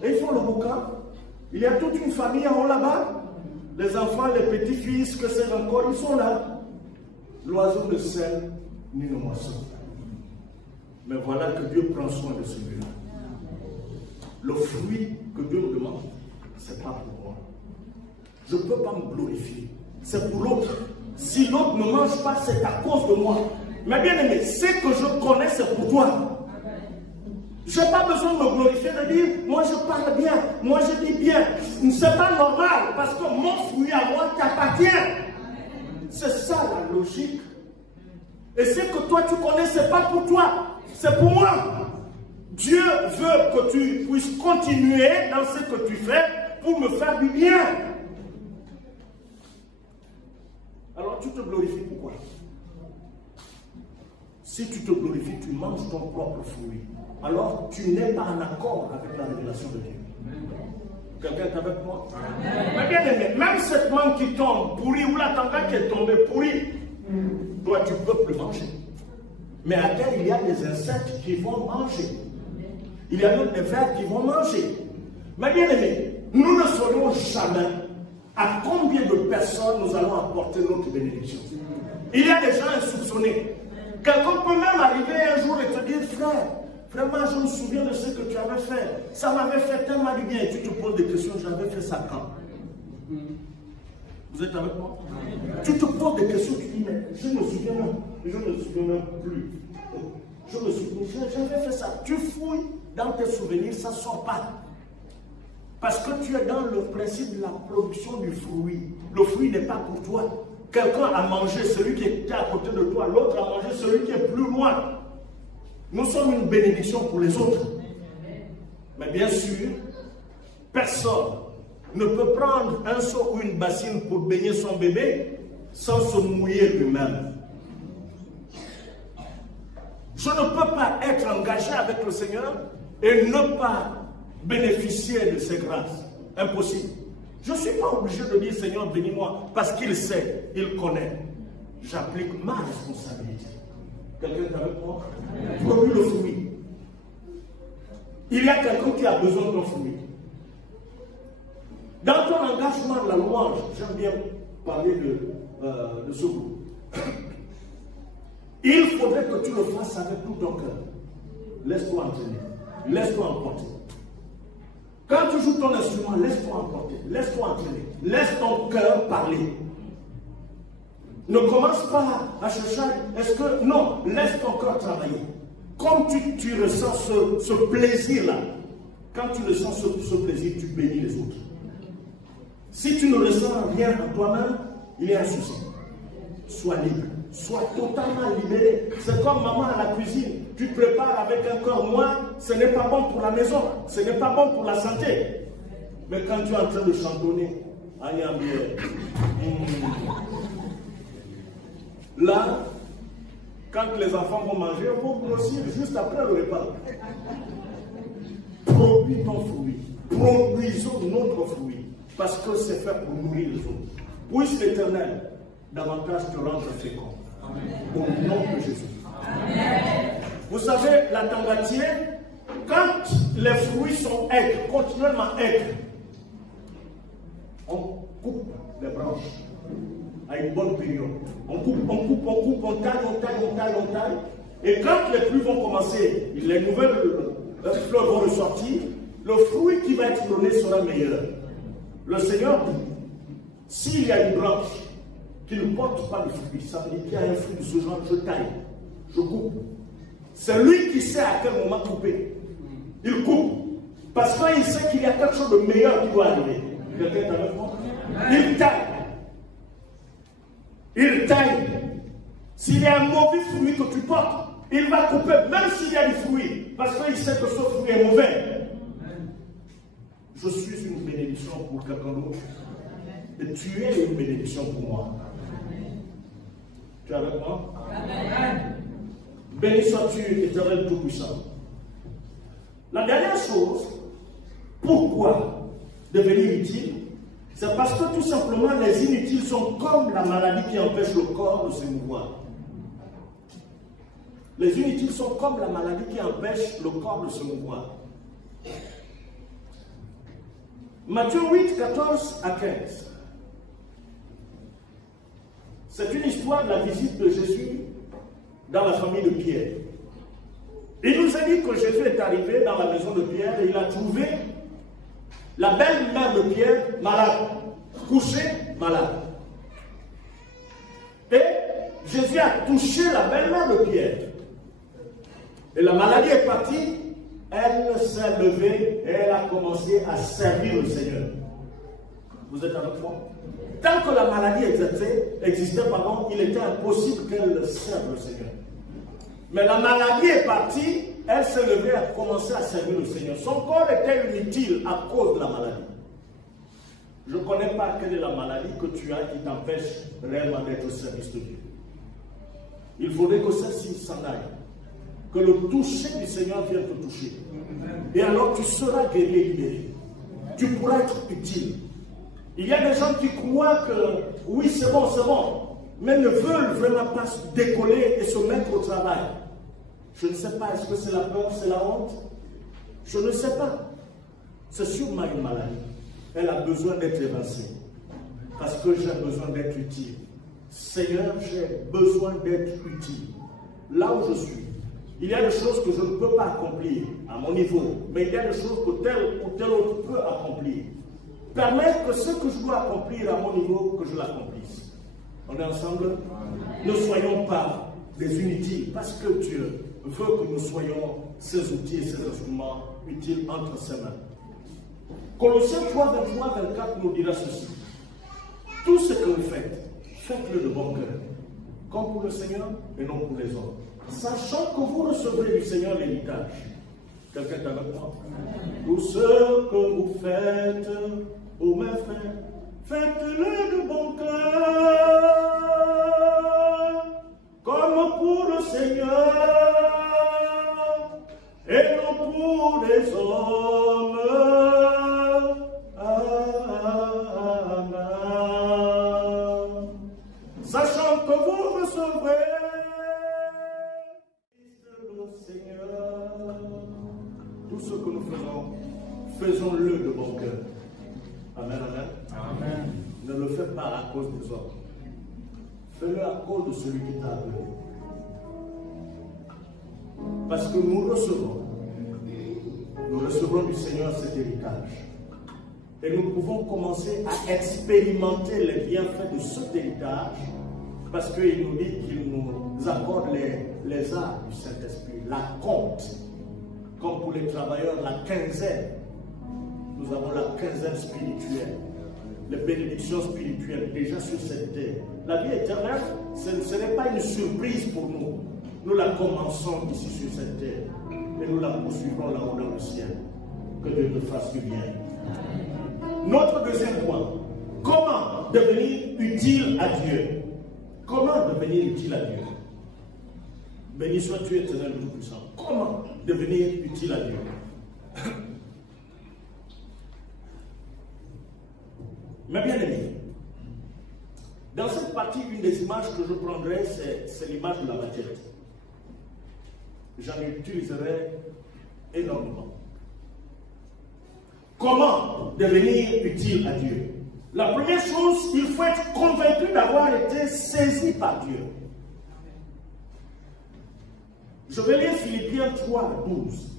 Et ils font le boucan. Il y a toute une famille en haut là-bas. Les enfants, les petits-fils, que c'est encore, ils sont là. L'oiseau ne sème ni ne moissonne. Mais voilà que Dieu prend soin de celui-là. Le fruit que Dieu me demande, ce n'est pas pour moi. Je ne peux pas me glorifier. C'est pour l'autre. Si l'autre ne mange pas, c'est à cause de moi. Mais bien aimé, ce que je connais, c'est pour toi. Je n'ai pas besoin de me glorifier, de dire, moi je parle bien, moi je dis bien. Ce n'est pas normal, parce que mon fruit à moi t'appartient. C'est ça la logique. Et ce que toi tu connais, ce n'est pas pour toi, c'est pour moi. Dieu veut que tu puisses continuer dans ce que tu fais pour me faire du bien. Alors tu te glorifies pourquoi? Si tu te glorifies, tu manges ton propre fruit. Alors tu n'es pas en accord avec la révélation de Dieu. Quelqu'un est avec moi? Mais bien aimé, même cette mangue qui tombe pourrie ou la tanga qui est tombée pourrie, toi tu peux plus manger. Mais à terre, il y a des insectes qui vont manger. Il y a d'autres des vers qui vont manger. Mais bien aimé, nous ne saurons jamais à combien de personnes nous allons apporter notre bénédiction. Il y a des gens insoupçonnés. Quelqu'un peut même arriver un jour et te dire, frère, vraiment, je me souviens de ce que tu avais fait. Ça m'avait fait tellement du bien. Et tu te poses des questions, j'avais fait ça quand? Vous êtes avec moi? Tu te poses des questions, tu dis, mais je me souviens même plus. Je me souviens, j'avais fait ça. Tu fouilles dans tes souvenirs, ça ne sort pas. Parce que tu es dans le principe de la production du fruit. Le fruit n'est pas pour toi. Quelqu'un a mangé celui qui était à côté de toi, l'autre a mangé celui qui est plus loin. Nous sommes une bénédiction pour les autres. Mais bien sûr, personne ne peut prendre un seau ou une bassine pour baigner son bébé sans se mouiller lui-même. Je ne peux pas être engagé avec le Seigneur et ne pas bénéficier de ses grâces. Impossible. Je ne suis pas obligé de dire Seigneur, bénis-moi, parce qu'il sait, il connaît. J'applique ma responsabilité. Quelqu'un est avec moi? Produis le fruit. Il y a quelqu'un qui a besoin de ton fruit. Dans ton engagement de la louange, j'aime bien parler de ce groupe. Il faudrait que tu le fasses avec tout ton cœur. Laisse-toi entraîner. Laisse-toi emporter. Quand tu joues ton instrument, laisse-toi emporter. Laisse-toi entraîner. Laisse ton cœur parler. Ne commence pas à chercher. Est-ce que... Non, laisse ton cœur travailler. Comme tu ressens ce plaisir-là, quand tu ressens ce plaisir, tu bénis les autres. Si tu ne ressens rien en toi-même, il y a un souci. Sois libre. Sois totalement libéré. C'est comme maman à la cuisine. Tu prépares avec un cœur moins, ce n'est pas bon pour la maison. Ce n'est pas bon pour la santé. Mais quand tu es en train de chantonner, Là, quand les enfants vont manger, on va grossir juste après le repas. Produis ton fruit. Produisons notre fruit. Parce que c'est fait pour nourrir les autres. Puisse l'Éternel davantage te rendre fécond. Au nom de Jésus. Amen. Vous savez, la tangatier, quand les fruits sont aigres, continuellement aigres, on coupe les branches à une bonne période. On coupe, on taille. Et quand les pluies vont commencer, les nouvelles fleurs vont ressortir, le fruit qui va être donné sera meilleur. Le Seigneur dit, s'il y a une branche qui ne porte pas de fruit, ça veut dire qu'il y a un fruit de ce genre, je taille, je coupe. C'est lui qui sait à quel moment couper. Il coupe. Parce qu'il sait qu'il y a quelque chose de meilleur qui doit arriver. Quelqu'un est avec moi? Il taille. Il taille. S'il y a un mauvais fruit que tu portes, il va couper, même s'il y a du fruit. Parce qu'il sait que ce fruit est mauvais. Je suis une bénédiction pour quelqu'un d'autre. Et tu es une bénédiction pour moi. Tu es avec moi? Amen. Béni sois-tu, Éternel Tout-Puissant. La dernière chose, pourquoi devenir utile? C'est parce que tout simplement les inutiles sont comme la maladie qui empêche le corps de se mouvoir. Les inutiles sont comme la maladie qui empêche le corps de se mouvoir. Matthieu 8, 14 à 15. C'est une histoire de la visite de Jésus dans la famille de Pierre. Il nous a dit que Jésus est arrivé dans la maison de Pierre et il a trouvé la belle-mère de Pierre malade, couchée malade. Et Jésus a touché la belle-mère de Pierre. Et la maladie est partie, elle s'est levée et elle a commencé à servir le Seigneur. Vous êtes avec moi? Tant que la maladie existait, il était impossible qu'elle serve le Seigneur. Mais la maladie est partie, elle s'est levée et a commencé à servir le Seigneur. Son corps était inutile à cause de la maladie. Je ne connais pas quelle est la maladie que tu as qui t'empêche réellement d'être au service de Dieu. Il faudrait que celle-ci s'en aille. Que le toucher du Seigneur vienne te toucher. Et alors tu seras guéri et libéré. Tu pourras être utile. Il y a des gens qui croient que oui, c'est bon, mais ne veulent vraiment pas se décoller et se mettre au travail. Je ne sais pas, est-ce que c'est la peur, c'est la honte? Je ne sais pas. C'est sûrement une maladie. Elle a besoin d'être évincée. Parce que j'ai besoin d'être utile. Seigneur, j'ai besoin d'être utile. Là où je suis, il y a des choses que je ne peux pas accomplir à mon niveau, mais il y a des choses que tel ou tel autre peut accomplir. Permettre que ce que je dois accomplir à mon niveau, que je l'accomplisse. On est ensemble? Ne soyons pas des inutiles, parce que Dieu veut que nous soyons ces outils et ces instruments utiles entre ses mains. Colossiens 3, 23, 24 nous dira ceci. Tout ce que vous faites, faites-le de bon cœur, comme pour le Seigneur et non pour les autres. Sachant que vous recevrez du Seigneur l'héritage. Quelqu'un est avec moi? Tout ce que vous faites, ô mes frères, faites-le de bon cœur, comme pour le Seigneur et non pour les hommes. Amen. Sachant que vous recevrez le Seigneur, tout ce que nous faisons, faisons-le de bon cœur. Amen, amen. Amen. Ne le fais pas à cause des autres. Fais-le à cause de celui qui t'a appelé. Parce que nous recevrons du Seigneur cet héritage. Et nous pouvons commencer à expérimenter les bienfaits de cet héritage, parce qu'il nous dit qu'il nous accorde les arts du Saint-Esprit, la compte, comme pour les travailleurs, la quinzaine. Nous avons la quinzaine spirituelle, les bénédictions spirituelles déjà sur cette terre. La vie éternelle, ce n'est pas une surprise pour nous. Nous la commençons ici sur cette terre et nous la poursuivrons là-haut dans le ciel. Que Dieu te fasse du bien. Notre deuxième point, comment devenir utile à Dieu? Comment devenir utile à Dieu? Béni sois-tu, Éternel Tout-Puissant. Comment devenir utile à Dieu? Mais bien aimé, dans cette partie, une des images que je prendrai, c'est l'image de la maquette. J'en utiliserai énormément. Comment devenir utile à Dieu? La première chose, il faut être convaincu d'avoir été saisi par Dieu. Je vais lire Philippiens 3, 12.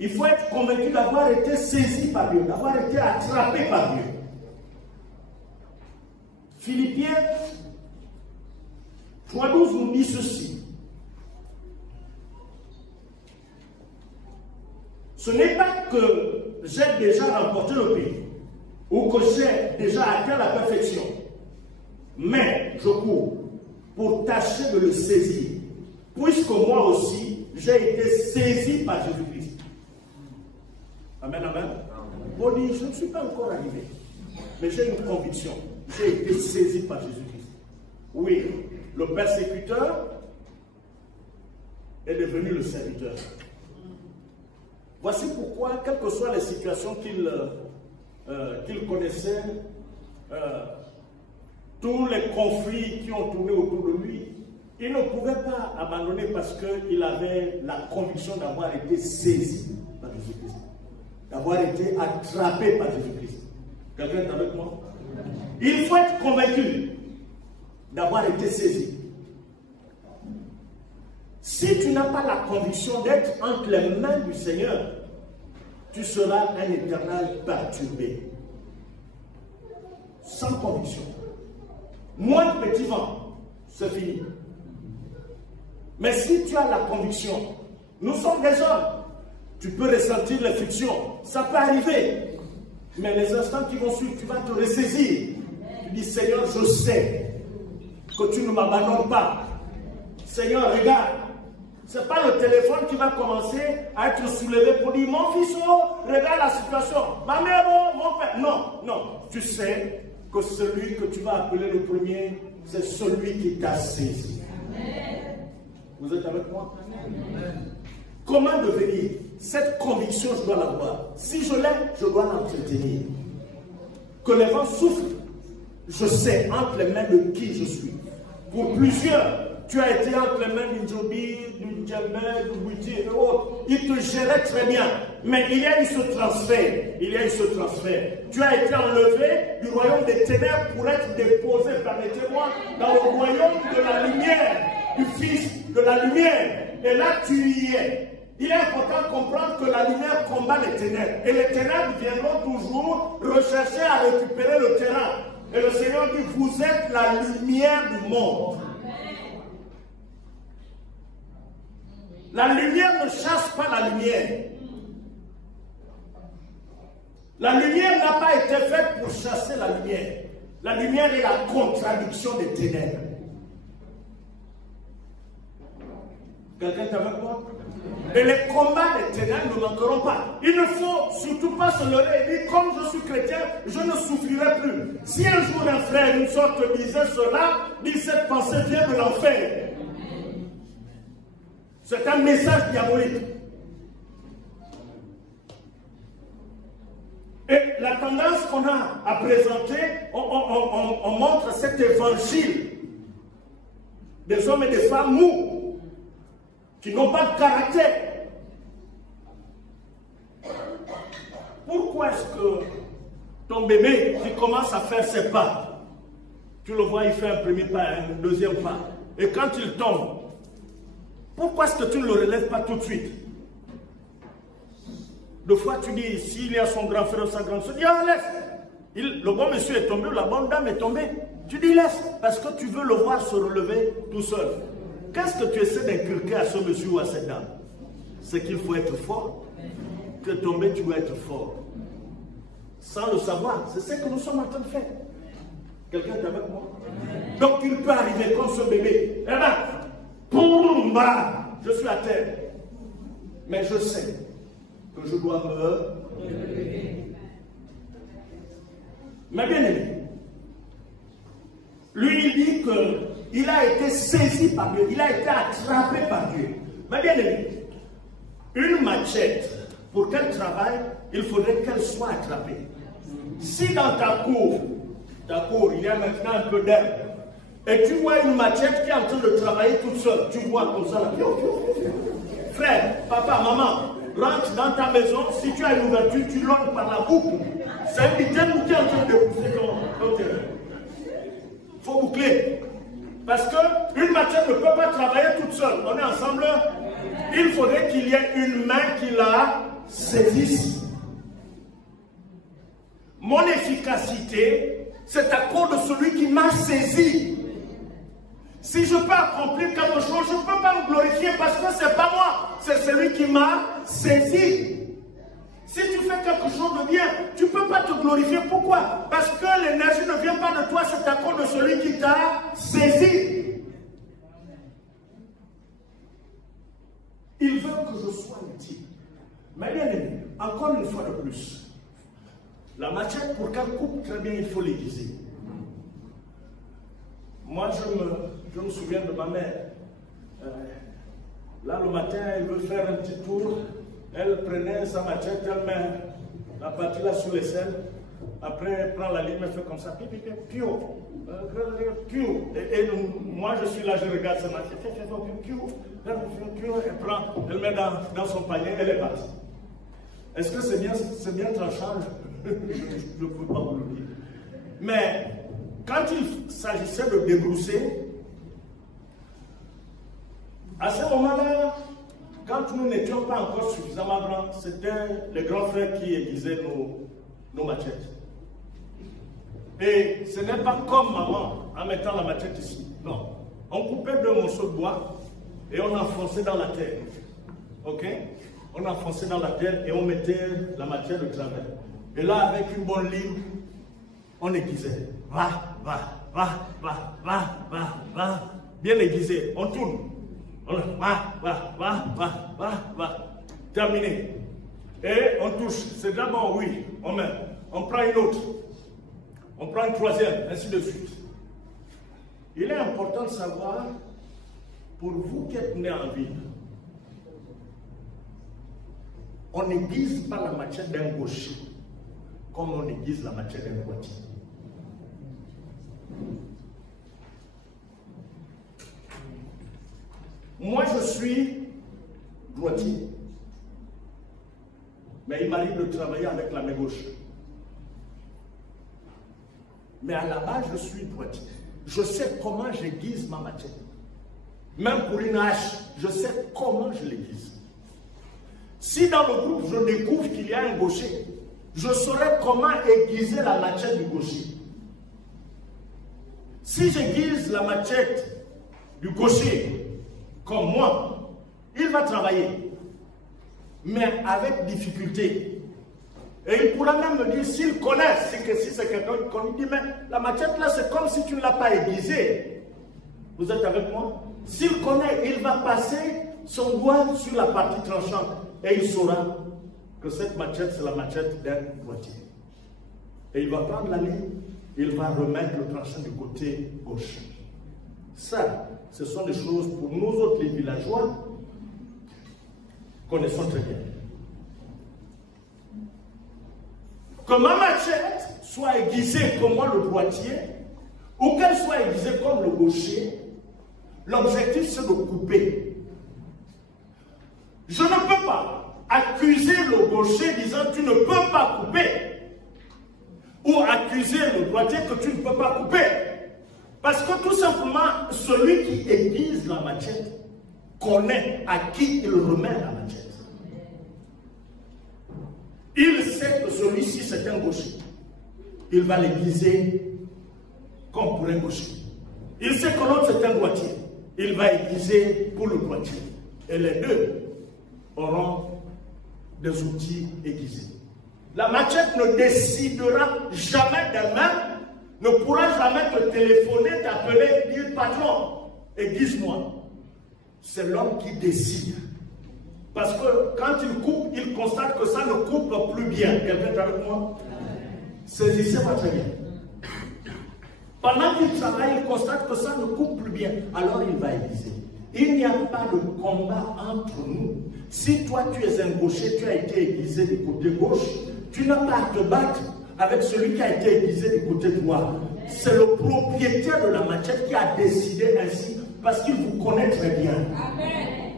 Il faut être convaincu d'avoir été saisi par Dieu, d'avoir été attrapé par Dieu. Philippiens 3.12 nous dit ceci. Ce n'est pas que j'ai déjà remporté le pays ou que j'ai déjà atteint la perfection, mais je cours pour tâcher de le saisir, puisque moi aussi j'ai été saisi par Jésus-Christ. Amen, amen. Bon, je ne suis pas encore arrivé, mais j'ai une conviction. J'ai été saisi par Jésus-Christ. Oui, le persécuteur est devenu le serviteur. Voici pourquoi, quelles que soient les situations qu'il connaissait, tous les conflits qui ont tourné autour de lui, il ne pouvait pas abandonner parce qu'il avait la conviction d'avoir été saisi par Jésus-Christ, d'avoir été attrapé par Jésus-Christ. Quelqu'un est avec moi? Il faut être convaincu d'avoir été saisi. Si tu n'as pas la conviction d'être entre les mains du Seigneur, tu seras un éternel perturbé. Sans conviction. Moins de petits vents, c'est fini. Mais si tu as la conviction, nous sommes des hommes, tu peux ressentir les frictions, ça peut arriver. Mais les instants qui vont suivre, tu vas te ressaisir. Tu dis, Seigneur, je sais que tu ne m'abandonnes pas. Seigneur, regarde. Ce n'est pas le téléphone qui va commencer à être soulevé pour dire, mon fils, oh, regarde la situation. Ma mère, oh, mon père. Non, non. Tu sais que celui que tu vas appeler le premier, c'est celui qui t'a saisi. Amen. Vous êtes avec moi? Amen. Comment devenir? Cette conviction, je dois l'avoir. Si je l'ai, je dois l'entretenir. Que les vents soufflent, je sais entre les mains de qui je suis. Pour plusieurs, tu as été entre les mains du Jobi, du Djembe, du Bouti et autres. Ils te géraient très bien. Mais il y a eu ce transfert. Il y a eu ce transfert. Tu as été enlevé du royaume des ténèbres pour être déposé, permettez-moi, dans le royaume de la lumière, du Fils de la lumière. Et là, tu y es. Il est important de comprendre que la lumière combat les ténèbres. Et les ténèbres viendront toujours rechercher à récupérer le terrain. Et le Seigneur dit, vous êtes la lumière du monde. La lumière ne chasse pas la lumière. La lumière n'a pas été faite pour chasser la lumière. La lumière est la contradiction des ténèbres. Quelqu'un est avec moi? Et les combats des ténèbres ne manqueront pas. Il ne faut surtout pas se leurrer et dire, comme je suis chrétien, je ne souffrirai plus. Si un jour un frère, une sorte te disait cela, dit cette pensée vient de l'enfer. C'est un message diabolique. Et la tendance qu'on a à présenter, on montre cet évangile des hommes et des femmes mous, qui n'ont pas de caractère. Pourquoi est-ce que ton bébé qui commence à faire ses pas, tu le vois, il fait un premier pas, un deuxième pas, et quand il tombe, pourquoi est-ce que tu ne le relèves pas tout de suite? Deux fois tu dis, s'il y a son grand frère ou sa grande soeur, dis, ah, laisse. Le bon monsieur est tombé, la bonne dame est tombée. Tu dis, laisse, parce que tu veux le voir se relever tout seul. Qu'est-ce que tu essaies d'inculquer à ce monsieur ou à cette dame? C'est qu'il faut être fort. Tu es tombé, tu dois être fort. Sans le savoir, c'est ce que nous sommes en train de faire. Quelqu'un est avec moi? Donc il peut arriver comme ce bébé. Eh bien, boum, bah, je suis à terre. Mais je sais que je dois me... Mais bien aimé, Lui, il dit qu'il a été saisi par Dieu, il a été attrapé par Dieu. Mais bien aimé, une machette, pour qu'elle travaille, il faudrait qu'elle soit attrapée. Si dans ta cour, il y a maintenant un peu d'herbe, et tu vois une machette qui est en train de travailler toute seule, tu vois comme ça, là, frère, papa, maman, rentre dans ta maison, si tu as une ouverture, tu l'onnes par la boucle. C'est un item qui est en train de pousser ton terrain. Il faut boucler. Parce qu'une machette ne peut pas travailler toute seule. On est ensemble. Il faudrait qu'il y ait une main qui la saisisse. Mon efficacité, c'est à cause de celui qui m'a saisi. Si je peux accomplir quelque chose, je ne peux pas me glorifier parce que ce n'est pas moi, c'est celui qui m'a saisi. Si tu fais quelque chose de bien, tu ne peux pas te glorifier. Pourquoi? Parce que l'énergie ne vient pas de toi, c'est à cause de celui qui t'a saisi. Il veut que je sois utile. Mais bien aimé, encore une fois de plus, la machette, pour qu'elle coupe très bien, il faut l'aiguiser. Moi, je me souviens de ma mère. Là, le matin, elle veut faire un petit tour. Elle prenait sa machette, elle met la partie là sur les selles. Après, elle prend la lime, elle fait comme ça. Pipi, pio. Et moi, je suis là, je regarde sa machette. Elle prend, elle met dans son panier, elle est partie. Est-ce que c'est bien tranchant? Je ne peux pas vous le dire. Mais quand il s'agissait de débrousser, à ce moment-là, quand nous n'étions pas encore suffisamment grands, c'était les grands frères qui aiguisaient nos machettes. Et ce n'est pas comme maman en mettant la machette ici. Non. On coupait 2 morceaux de bois et on enfonçait dans la terre. Ok? On enfonçait dans la terre et on mettait la machette de travers. Et là, avec une bonne lime, on aiguisait. Va. Bien aiguisé. On tourne. Va. Terminé. Et on touche. C'est d'abord oui. On met. On prend une autre. On prend une troisième. Ainsi de suite. Il est important de savoir, pour vous qui êtes nés en ville, on n'aiguise pas la machette d'un gaucher comme on aiguise la machette d'un droitier. Moi, je suis droitier. Mais il m'arrive de travailler avec la main gauche. Mais à la base, je suis droitier. Je sais comment j'aiguise ma machette. Même pour une hache, je sais comment je l'aiguise. Si dans le groupe, je découvre qu'il y a un gaucher, je saurai comment aiguiser la machette du gaucher. Si j'aiguise la machette du gaucher, comme moi, il va travailler, mais avec difficulté. Et il pourra même me dire, s'il connaît, si c'est quelqu'un qui dit, mais la machette là, c'est comme si tu ne l'as pas aiguisée. Vous êtes avec moi? S'il connaît, il va passer son doigt sur la partie tranchante et il saura que cette machette, c'est la machette d'un droitier. Et il va prendre la ligne, il va remettre le tranchant du côté gauche. Ça, ce sont des choses pour nous autres, les villageois, connaissons très bien. Que ma machette soit aiguisée comme moi le droitier, ou qu'elle soit aiguisée comme le gaucher, l'objectif c'est de couper. Je ne peux pas accuser le gaucher disant tu ne peux pas couper, ou accuser le droitier que tu ne peux pas couper. Parce que tout simplement, celui qui aiguise la machette connaît à qui il remet la machette. Il sait que celui-ci c'est un gaucher. Il va l'aiguiser comme pour un gaucher. Il sait que l'autre c'est un droitier. Il va aiguiser pour le droitier. Et les deux auront des outils aiguisés. La machette ne décidera jamais d'elle-même, ne pourra jamais te téléphoner, t'appeler, dire patron, aiguise-moi. C'est l'homme qui décide. Parce que quand il coupe, il constate que ça ne coupe plus bien. Quelqu'un est avec moi? Saisissez-moi très bien. Pendant qu'il travaille, il constate que ça ne coupe plus bien. Alors il va aiguiser. Il n'y a pas de combat entre nous. Si toi tu es un gaucher, tu as été aiguisé du côté gauche, tu n'as pas à te battre avec celui qui a été aiguisé du côté droit. C'est le propriétaire de la machette qui a décidé ainsi parce qu'il vous connaît très bien. Amen.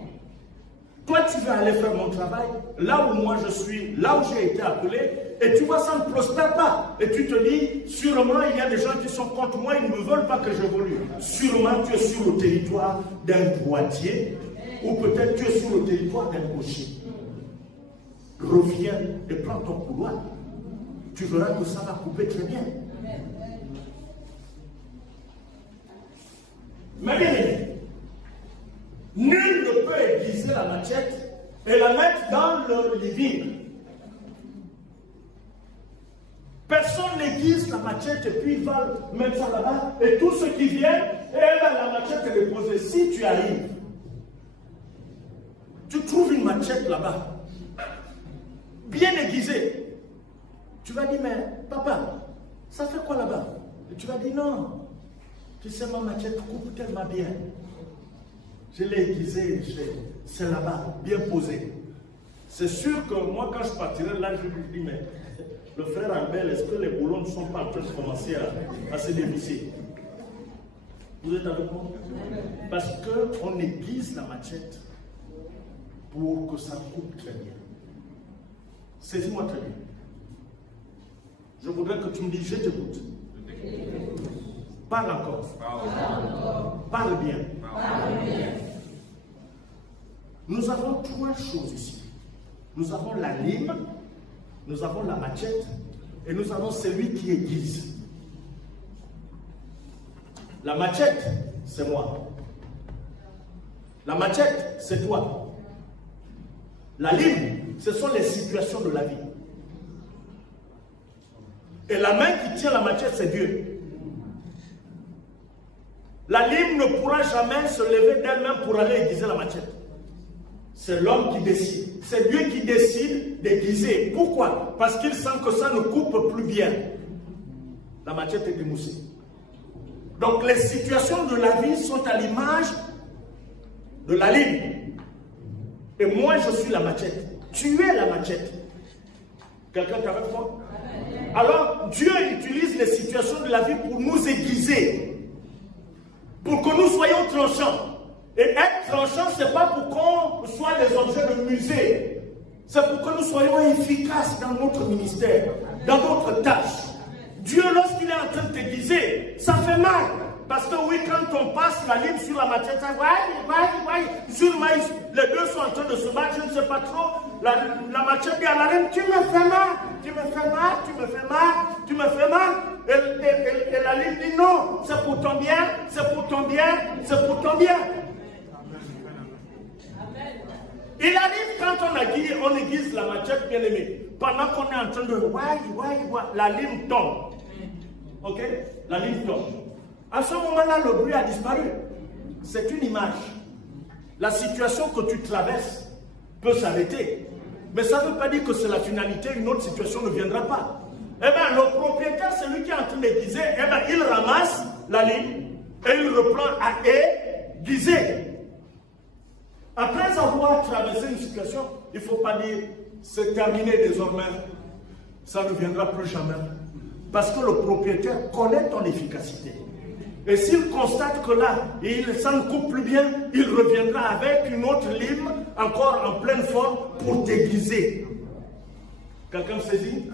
Toi, tu vas aller faire mon travail, là où moi je suis, là où j'ai été appelé, et tu vois, ça ne prospère pas. Et tu te dis, sûrement, il y a des gens qui sont contre moi, ils ne veulent pas que j'évolue. Sûrement, tu es sur le territoire d'un droitier, ou peut-être tu es sur le territoire d'un gaucher. Reviens et prends ton couloir. Tu verras que ça va couper très bien. Mais bien aimé, nul ne peut aiguiser la machette et la mettre dans le living. Personne n'aiguise la machette et puis il va mettre ça là-bas. Et tous ceux qui viennent, et là, la machette est déposée. Si tu arrives, tu trouves une machette là-bas, bien aiguisée. Tu vas dire, mais papa, ça fait quoi là-bas? Et tu vas dire, non, tu sais, ma machette coupe tellement bien. Je l'ai aiguisée, c'est là-bas, bien posé. C'est sûr que moi, quand je partirai là, je lui dis, mais le frère Albert, est-ce que les boulons ne sont pas en train de commencer à se dévisser? Vous êtes avec moi? Parce qu'on aiguise la machette pour que ça coupe très bien. Saisis-moi très bien. Je voudrais que tu me dises, je t'écoute. Parle encore. Parle bien. Nous avons trois choses ici. Nous avons la lime, nous avons la machette et nous avons celui qui aiguise. La machette, c'est moi. La machette, c'est toi. La lime, ce sont les situations de la vie. Et la main qui tient la machette, c'est Dieu. La lime ne pourra jamais se lever d'elle-même pour aller aiguiser la machette. C'est l'homme qui décide. C'est Dieu qui décide d'aiguiser. Pourquoi? Parce qu'il sent que ça ne coupe plus bien. La machette est émoussée. Donc les situations de la vie sont à l'image de la lime. Et moi, je suis la machette. Tu es la machette. Quelqu'un est avec moi? Alors, Dieu utilise les situations de la vie pour nous aiguiser. Pour que nous soyons tranchants. Et être tranchant, ce n'est pas pour qu'on soit des objets de musée. C'est pour que nous soyons efficaces dans notre ministère, dans notre tâche. Dieu, lorsqu'il est en train de t'aiguiser, ça fait mal. Parce que oui, quand on passe la lime sur la machette, ça sur le maïs, les deux sont en train de se battre, je ne sais pas trop. La machette dit à la lime, tu me fais mal, tu me fais mal, tu me fais mal, tu me fais mal. Et la lime dit non, c'est pour ton bien, c'est pour ton bien, c'est pour ton bien. Il arrive quand on aiguise la machette, bien aimé, pendant qu'on est en train de la lime tombe. Ok? La lime tombe. À ce moment-là, le bruit a disparu. C'est une image. La situation que tu traverses peut s'arrêter. Mais ça ne veut pas dire que c'est la finalité, une autre situation ne viendra pas. Eh bien, le propriétaire, celui qui est en train d'aiguiser, eh bien, il ramasse la lime et il reprend à aiguiser. Après avoir traversé une situation, il ne faut pas dire c'est terminé désormais, ça ne viendra plus jamais. Parce que le propriétaire connaît ton efficacité. Et s'il constate que là, ça ne coupe plus bien, il reviendra avec une autre lime, encore en pleine forme, pour t'aiguiser. Quelqu'un me saisit?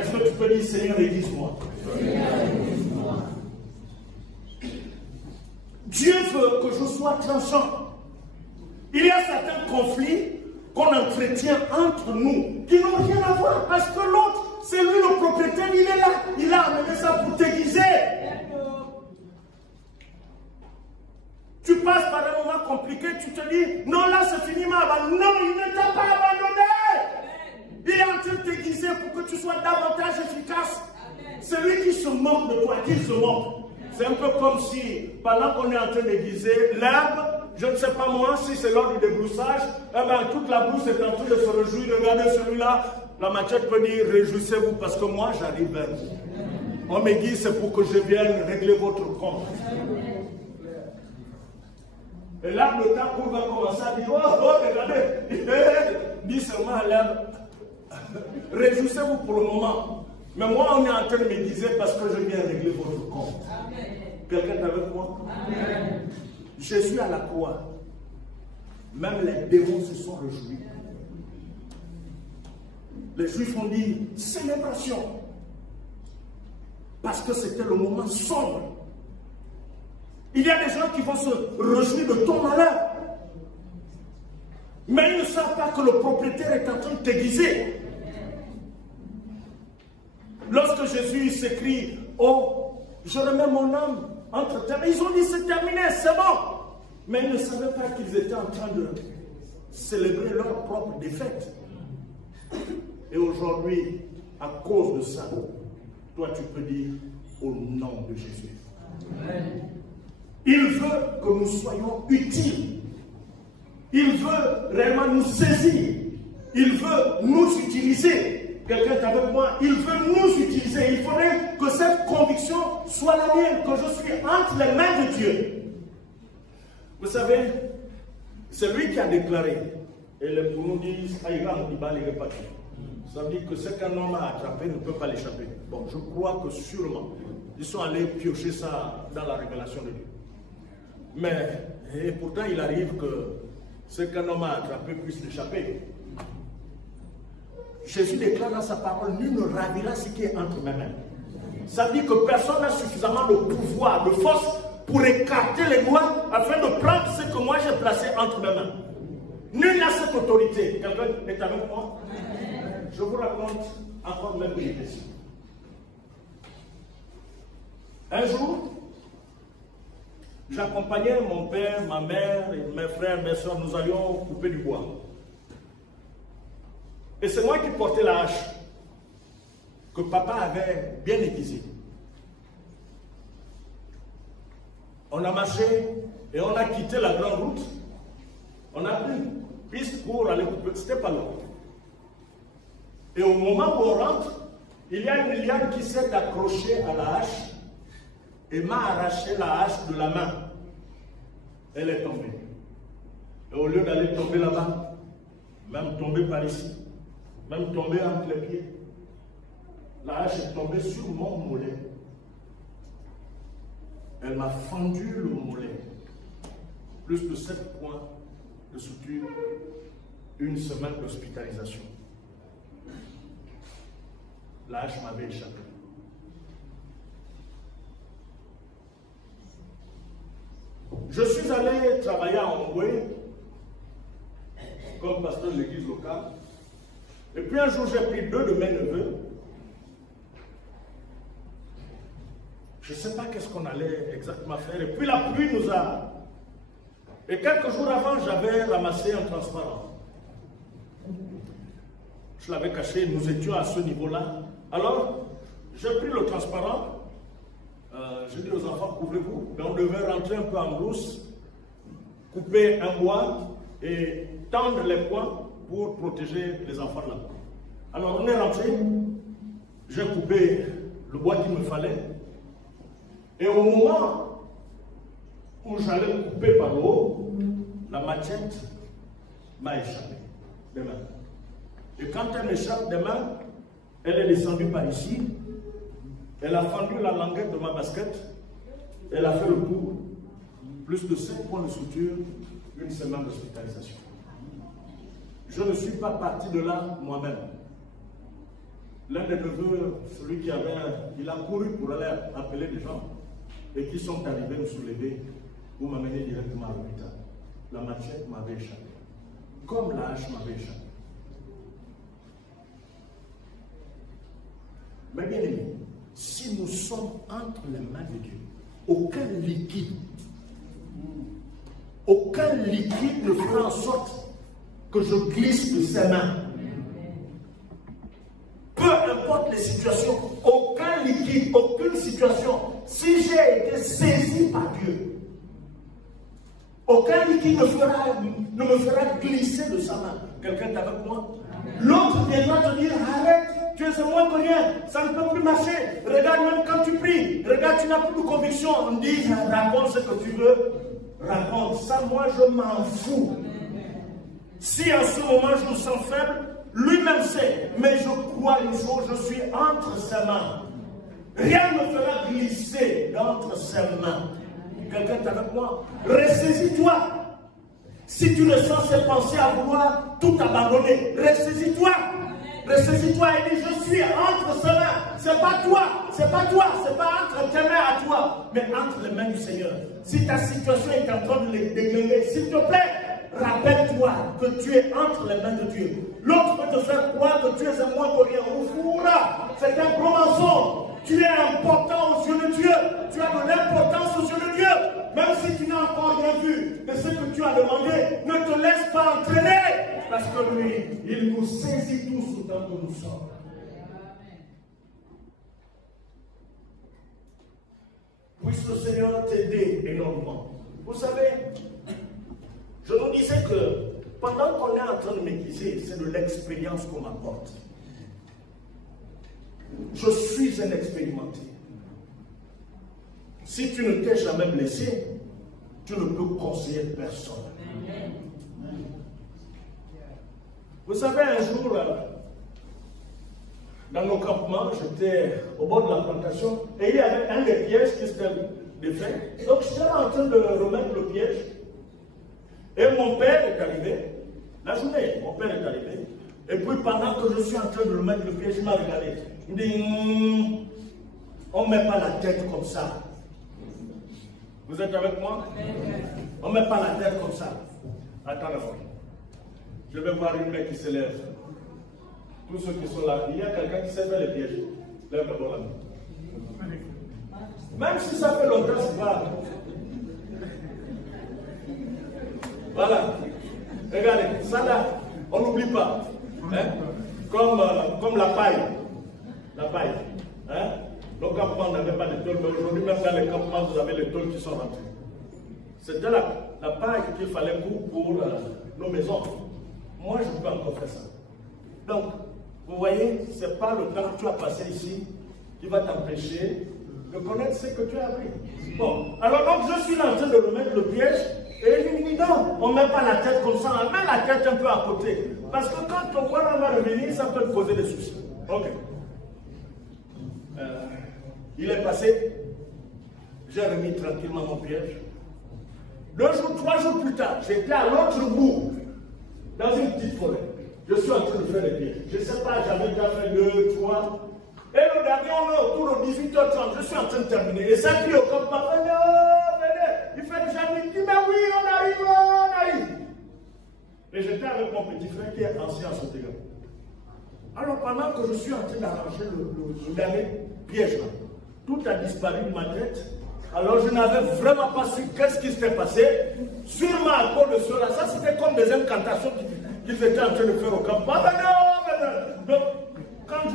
Est-ce que tu peux dire Seigneur, aiguise-moi? Dieu veut que je sois tranchant. Il y a certains conflits qu'on entretient entre nous qui n'ont rien à voir parce que l'autre, c'est lui le propriétaire, il est là, il a amené ça pour t'aiguiser. Tu passes par un moment compliqué, tu te dis, non là c'est fini, ma abandonné. Non, il ne t'a pas abandonné. Il est en train de t'aiguiser pour que tu sois davantage efficace. Celui qui se moque de toi, qu'il se moque. C'est un peu comme si, pendant qu'on est en train d'aiguiser l'herbe, je ne sais pas moi si c'est lors du débroussage, eh bien, toute la brousse est en train de se réjouir. Regardez celui-là, la machette peut dire réjouissez-vous parce que moi j'arrive vers vous. On me dit, c'est pour que je vienne régler votre compte. Et là, le temps qu'on va commencer à dire, oh, regardez, dis seulement à l'air, réjouissez-vous pour le moment. Mais moi, on est en train de me dire, parce que je viens régler votre compte. Quelqu'un est avec moi? Amen. Jésus à la croix, même les démons se sont réjouis. Les Juifs ont dit, célébration. Parce que c'était le moment sombre. Il y a des gens qui vont se réjouir de ton malheur. Mais ils ne savent pas que le propriétaire est en train de t'aiguiser. Lorsque Jésus s'écrie, oh, je remets mon âme entre terre, ils ont dit c'est terminé, c'est bon. Mais ils ne savaient pas qu'ils étaient en train de célébrer leur propre défaite. Et aujourd'hui, à cause de ça, toi tu peux dire au nom de Jésus. Amen. Il veut que nous soyons utiles. Il veut réellement nous saisir. Il veut nous utiliser. Quelqu'un est avec moi. Il veut nous utiliser. Il faudrait que cette conviction soit la mienne, que je suis entre les mains de Dieu. Vous savez, c'est lui qui a déclaré. Et les pour nous disent, ça veut dire que ce qu'un homme a attrapé ne peut pas l'échapper. Bon, je crois que sûrement, ils sont allés piocher ça dans la révélation de Dieu. Mais, et pourtant, il arrive que ce qu'un homme a attrapé puisse l'échapper. Jésus déclare dans sa parole, nul ne ravira ce qui est entre mes mains. Ça veut dire que personne n'a suffisamment de pouvoir, de force pour écarter les doigts afin de prendre ce que moi j'ai placé entre mes mains. Nul n'a cette autorité. Quelqu'un est avec moi? Je vous raconte encore même une question. Un jour, j'accompagnais mon père, ma mère, et mes frères, mes soeurs, nous allions couper du bois. Et c'est moi qui portais la hache que papa avait bien aiguisée. On a marché et on a quitté la grande route. On a pris une piste pour aller couper, c'était pas long. Et au moment où on rentre, il y a une liane qui s'est accrochée à la hache et m'a arraché la hache de la main. Elle est tombée. Et au lieu d'aller tomber là-bas, même tomber par ici, même tomber entre les pieds, la hache est tombée sur mon mollet. Elle m'a fendu le mollet. Plus de 7 points de suture, une semaine d'hospitalisation. La hache m'avait échappé. Je suis allé travailler à Ongoué comme pasteur de l'église locale. Et puis un jour, j'ai pris 2 de mes neveux. Je ne sais pas qu'est-ce qu'on allait exactement faire. Et puis la pluie nous a... Et quelques jours avant, j'avais ramassé un transparent. Je l'avais caché, nous étions à ce niveau-là. Alors, j'ai pris le transparent. J'ai dit aux enfants, couvrez-vous. On devait rentrer un peu en brousse, couper un bois et tendre les poings pour protéger les enfants là. Alors, on est rentré. J'ai coupé le bois qu'il me fallait. Et au moment où j'allais couper par le haut, la machette m'a échappé des mains. Et quand elle m'échappe des mains, elle est descendue par ici. Elle a fendu la languette de ma basket. Elle a fait le tour. Plus de 5 points de suture, une semaine d'hospitalisation. Je ne suis pas parti de là moi-même. L'un des neveux, celui qui avait il a couru pour aller appeler des gens et qui sont arrivés me soulever pour m'amener directement à l'hôpital. La machette m'avait échappé. Comme la hache m'avait échappé. Mais bien aimé, si nous sommes entre les mains de Dieu, aucun liquide ne fera en sorte que je glisse de ses mains. Peu importe les situations, aucun liquide, aucune situation, si j'ai été saisi par Dieu, aucun liquide ne me fera glisser de sa main. Quelqu'un est avec moi? L'autre viendra te dire, arrête, tu es moins que rien, ça ne peut plus marcher. Regarde, même quand tu pries, regarde, tu n'as plus de conviction. On dit, raconte ce que tu veux, raconte. Ça, moi, je m'en fous. Si en ce moment je me sens faible, lui-même sait, mais je crois une chose, je suis entre ses mains. Rien ne me fera glisser d'entre ses mains. Quelqu'un est avec moi? Ressaisis-toi. Si tu ressens ces pensées à vouloir tout abandonner, ressaisis-toi. Ressaisis-toi et dis, je suis entre ses mains. C'est pas toi, c'est pas toi, c'est pas entre tes mains à toi, mais entre les mains du Seigneur. Si ta situation est en train de déglinguer, s'il te plaît, rappelle-toi que tu es entre les mains de Dieu. L'autre peut te faire croire que tu es un moins que rien. C'est un gros mensonge. Tu es important aux yeux de Dieu. Tu as de l'importance aux yeux de Dieu. Même si tu n'as encore rien vu de ce que tu as demandé, ne te laisse pas entraîner. Parce que lui, il nous saisit tous autant que nous sommes. Puisse le Seigneur t'aider énormément. Vous savez, je nous disais que pendant qu'on est en train de maîtriser, c'est de l'expérience qu'on m'apporte. Je suis un expérimenté. Si tu ne t'es jamais blessé, tu ne peux conseiller personne. Vous savez, un jour, dans nos campements, j'étais au bord de la plantation et il y avait un des pièges qui s'était défait. Donc j'étais en train de remettre le piège. Et mon père est arrivé. La journée, mon père est arrivé. Et puis pendant que je suis en train de remettre le piège, il m'a regardé. Il me dit, on ne met pas la tête comme ça. Vous êtes avec moi? On ne met pas la tête comme ça. Attends d'abord. Je vais voir une main qui se lève. Tous ceux qui sont là, il y a quelqu'un qui sait faire les pièges. Lève d'abord la main. Même si ça fait longtemps, c'est pas. Voilà. Regardez, ça là, on n'oublie pas. Hein? Comme la paille. La paille. Hein? Nos campements n'avaient pas de tôle, mais aujourd'hui, même dans les campements, vous avez les tôles qui sont rentrées. C'était la paille qu'il fallait pour nos maisons. Moi, je ne peux pas encore faire ça. Donc, vous voyez, ce n'est pas le temps que tu as passé ici qui va t'empêcher de connaître ce que tu as appris. Bon, alors donc, je suis en train de remettre le piège et il me dit non, on ne met pas la tête comme ça, on met la tête un peu à côté. Parce que quand ton corps va revenir, ça peut te poser des soucis. Ok. Il est passé, j'ai remis tranquillement mon piège. 2 jours, 3 jours plus tard, j'étais à l'autre bout, dans une petite forêt. Je suis en train de faire les pièges. Je ne sais pas, j'avais déjà fait 2, 3. Et le dernier, on est autour de 18h30. Je suis en train de terminer. Et ça crie au campement, venez, venez. Il fait déjà nuit. Il dit, mais oui, on arrive, on arrive. Et j'étais avec mon petit frère qui est ancien à Sotéga. Alors pendant que je suis en train d'arranger le dernier piège, là, tout a disparu de ma tête. Alors je n'avais vraiment pas su qu'est-ce qui s'était passé. Sûrement à cause de cela, ça c'était comme des incantations qu'ils étaient en train de faire au camp. Donc, quand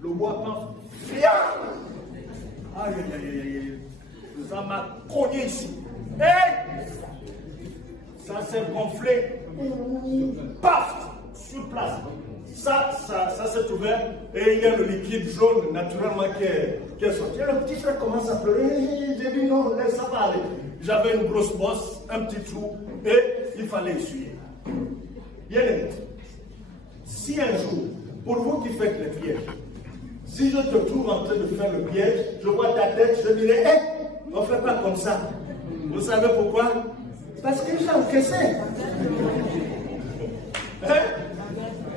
le bois prend fiable, aïe aïe aïe aïe, ça m'a cogné ici. Et ça s'est gonflé, paf, sur place. Ça s'est ouvert et il y a le liquide jaune naturellement qui est sorti. Et le petit frère commence à pleurer. J'ai dit non, laisse, ça va aller. J'avais une grosse bosse, un petit trou et il fallait essuyer. Bien aimé, si un jour, pour vous qui faites les pièges, si je te trouve en train de faire le piège, je vois ta tête, je dirais, hé, on ne fait pas comme ça. Vous savez pourquoi? Parce que j'ai encaissé. Hein?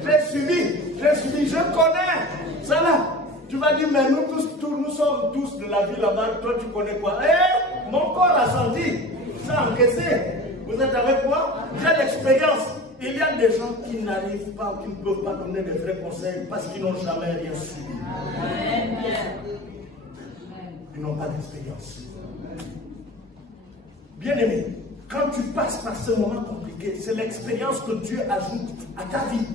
J'ai subi, je connais. Ça là, tu vas dire, mais nous sommes tous de la vie là-bas, toi tu connais quoi? Eh, mon corps a senti, ça a encaissé. Vous êtes avec moi? J'ai l'expérience. Il y a des gens qui n'arrivent pas, qui ne peuvent pas donner des vrais conseils parce qu'ils n'ont jamais rien subi. Ils n'ont pas d'expérience. Bien aimé, quand tu passes par ce moment compliqué, c'est l'expérience que Dieu ajoute à ta vie.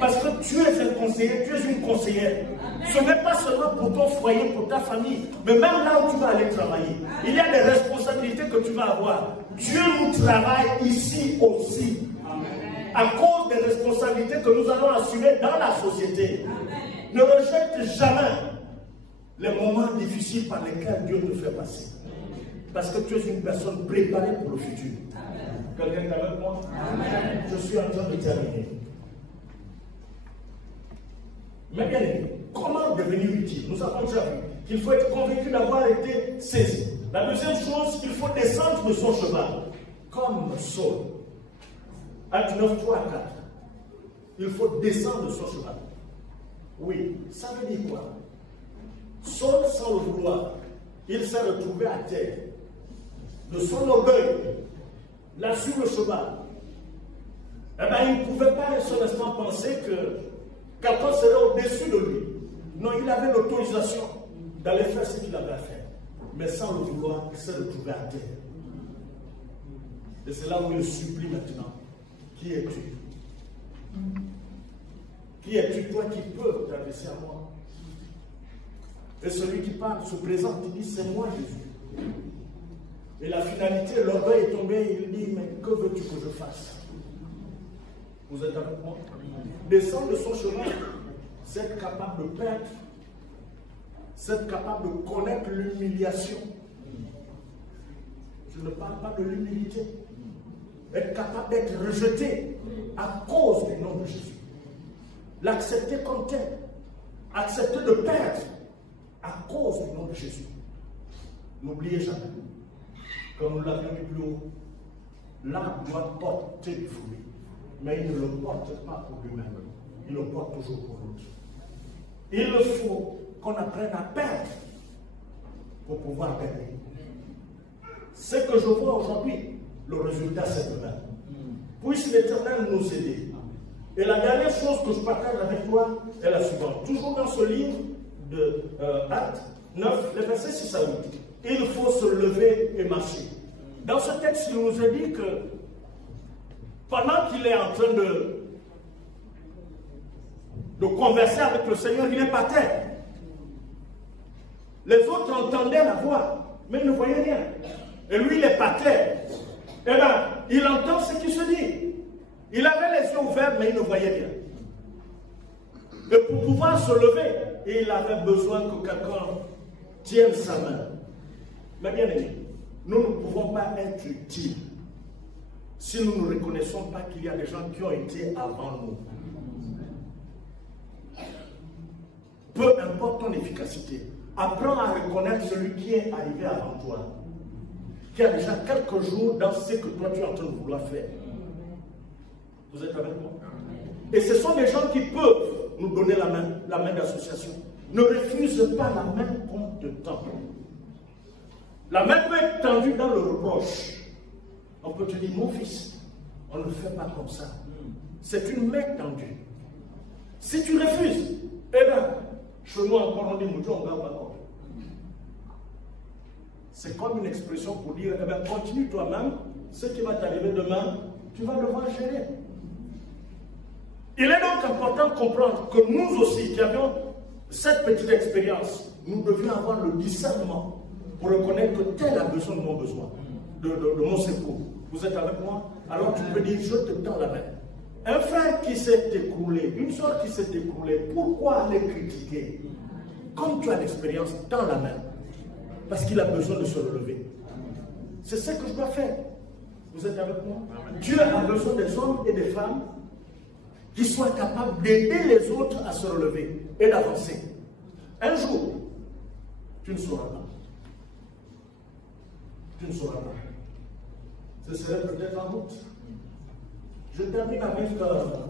Parce que tu es un conseiller, tu es une conseillère. Ce n'est pas seulement pour ton foyer, pour ta famille, mais même là où tu vas aller travailler. Il y a des responsabilités que tu vas avoir. Dieu nous travaille ici aussi. à cause des responsabilités que nous allons assumer dans la société. Ne rejette jamais les moments difficiles par lesquels Dieu te fait passer. Parce que tu es une personne préparée pour le futur. Quelqu'un est avec moi? Amen. Je suis en train de terminer. Mais bien aimé, comment devenir utile? Nous avons déjà vu qu'il faut être convaincu d'avoir été saisi. La deuxième chose, il faut descendre de son cheval. Comme Saul. Acte 9, 3 à 4. Il faut descendre de son cheval. Oui, ça veut dire quoi? Saul, sans le vouloir, il s'est retrouvé à terre. De son orgueil, là sur le cheval. Eh bien, il ne pouvait pas un seul instant penser que quelqu'un serait au-dessus de lui. Non, il avait l'autorisation d'aller faire ce qu'il avait à faire. Mais sans le vouloir, il s'est retrouvé à terre. Et c'est là où il supplie maintenant. Qui es-tu? Qui es-tu, toi, qui peux t'adresser à moi? Et celui qui parle se présente, il dit, c'est moi Jésus. Et la finalité, l'orgueil est tombé, il dit, mais que veux-tu que je fasse? Vous êtes avec moi? Descendre de son chemin, c'est être capable de perdre, c'est être capable de connaître l'humiliation. Je ne parle pas de l'humilité. Être capable d'être rejeté à cause du nom de Jésus. L'accepter comme tel. Accepter de perdre à cause du nom de Jésus. N'oubliez jamais, comme nous l'avions dit plus haut, l'arbre doit porter du fruit. Mais il ne le porte pas pour lui-même. Il le porte toujours pour l'autre. Il faut qu'on apprenne à perdre pour pouvoir gagner. Ce que je vois aujourd'hui, le résultat c'est demain. Puisse l'Éternel nous aider. Et la dernière chose que je partage avec toi est la suivante. Toujours dans ce livre de Actes 9, le verset 6 à 8. Il faut se lever et marcher. Dans ce texte, il nous a dit que pendant qu'il est en train de converser avec le Seigneur, il est par terre. Les autres entendaient la voix, mais ils ne voyaient rien. Et lui, il est par terre. Eh bien, il entend ce qui se dit. Il avait les yeux ouverts, mais il ne voyait rien. Et pour pouvoir se lever, il avait besoin que quelqu'un tienne sa main. Mais bien aimé, nous ne pouvons pas être utiles si nous ne reconnaissons pas qu'il y a des gens qui ont été avant nous. Peu importe ton efficacité, apprends à reconnaître celui qui est arrivé avant toi, qui a déjà quelques jours dans ce que toi tu es en train de vouloir faire. Vous êtes avec moi? Et ce sont des gens qui peuvent nous donner la main d'association. Ne refuse pas la main qu'on te tend. La main peut être tendue dans le reproche. On peut te dire, mon fils, on ne fait pas comme ça. C'est une main tendue. Si tu refuses, eh bien, chez nous encore on dit, on garde encore. C'est comme une expression pour dire, eh bien, continue toi-même, ce qui va t'arriver demain, tu vas devoir gérer. Il est donc important de comprendre que nous aussi, qui avions cette petite expérience, nous devions avoir le discernement pour reconnaître que tel a besoin de mon besoin, de mon secours. Vous êtes avec moi? Alors tu peux dire, je te tends la main. Un frère qui s'est écroulé, une soeur qui s'est écroulée, pourquoi aller critiquer? Comme tu as l'expérience, tends la main. Parce qu'il a besoin de se relever. C'est ce que je dois faire. Vous êtes avec moi? Dieu a besoin des hommes et des femmes qui soient capables d'aider les autres à se relever et d'avancer. Un jour, tu ne sauras pas. Tu ne sauras pas. Ce serait peut-être en route. Je termine avec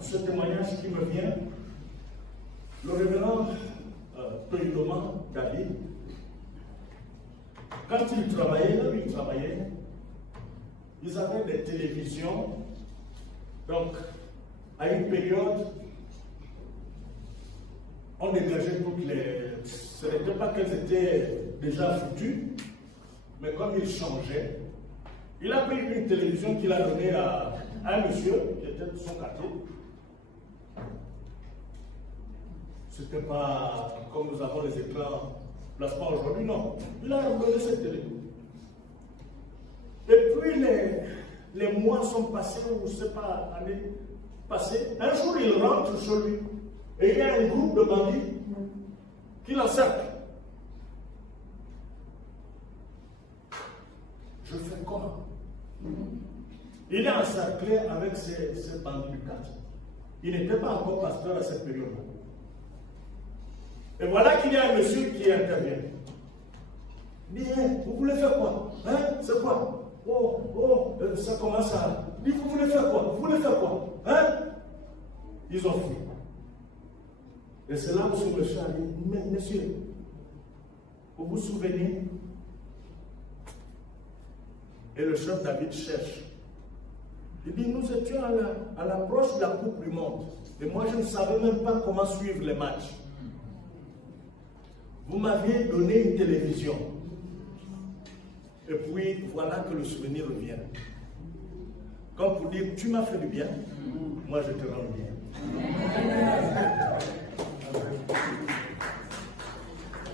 ce témoignage qui me vient. Le révérend Toyidoma David, quand il travaillait, là où il travaillait, ils avaient des télévisions. Donc, à une période, on dégageait toutes les... Ce n'était pas qu'elles étaient déjà foutues, mais comme il changeait, il a pris une télévision qu'il a donnée à un monsieur qui était de son quartier. C'était pas comme nous avons les écrans placement aujourd'hui, non. Il a donné cette télé. Et puis les mois sont passés, ou je ne sais pas, années. passer. Un jour, il rentre chez lui. Et il y a un groupe de bandits qui l'encercle. Je fais comment? Il est encerclé avec ces bandits du quartier. Il n'était pas encore pasteur à cette période-là. Et voilà qu'il y a un monsieur qui intervient. Il dit, hey, vous voulez faire quoi? Hein? C'est quoi? Ça commence à... Il dit, vous voulez faire quoi? Vous voulez faire quoi? Hein? Ils ont fui. Et c'est là où ce monsieur a dit, mais monsieur, vous vous souvenez? Et le chef David cherche. Il dit, nous étions à l'approche de la Coupe du Monde. Et moi, je ne savais même pas comment suivre les matchs. Vous m'aviez donné une télévision. Et puis, voilà que le souvenir revient. Comme pour dire, tu m'as fait du bien, moi je te rends le bien.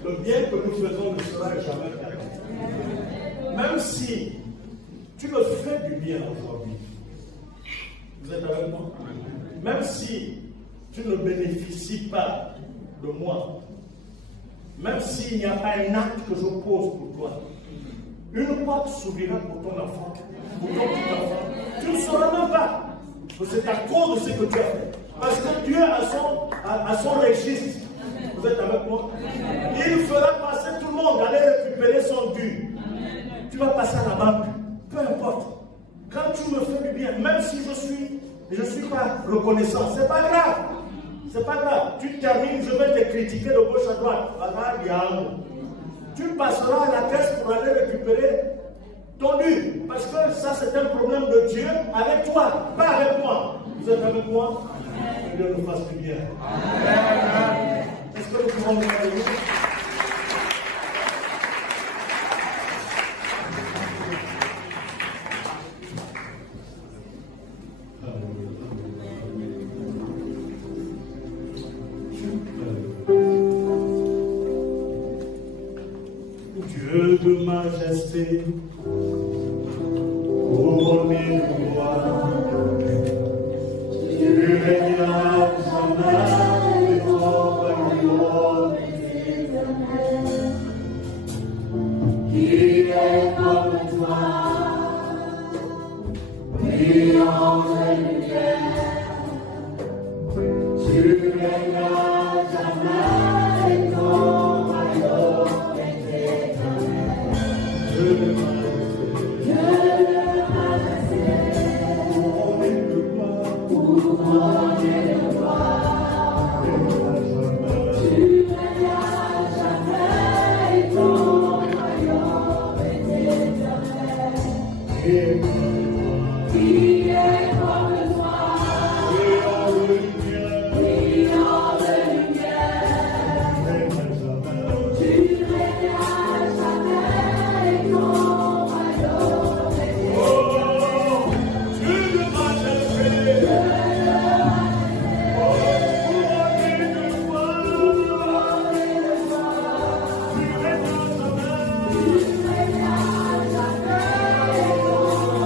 Le bien que nous faisons ne sera jamais perdu. Même si tu me fais du bien aujourd'hui, vous êtes avec moi? Même si tu ne bénéficies pas de moi, même s'il n'y a pas un acte que je pose pour toi, une porte s'ouvrira pour ton enfant, pour ton petit enfant. Tu ne sauras même pas que c'est à cause de ce que tu as fait. Parce que Dieu a son registre. Vous êtes avec moi? Il fera passer tout le monde, aller récupérer son dû. Tu vas passer à la banque. Peu importe. Quand tu me fais du bien, même si je ne suis pas reconnaissant, c'est pas grave. C'est pas grave. Tu termines, je vais te critiquer de gauche à droite. Tu passeras à la caisse pour aller récupérer ton dû. Parce que ça, c'est un problème de Dieu avec toi, pas avec moi. Vous êtes avec moi? Que Dieu nous fasse du bien. Est-ce que nous pouvons nous réunir? Dieu de majesté, couronné de gloire, tu régnas jamais et ton royaume est éternel. Qui est comme toi, brillant de lumière, tu régnas jamais et ton royaume est éternel. Dieu de majesté, couronné de gloire, tu régnas jamais et ton royaume est éternel. Qui est comme toi, brillant de lumière, tu régnas jamais et ton royaume est éternel. Dieu de majesté, couronné de gloire, tu régnas jamais et ton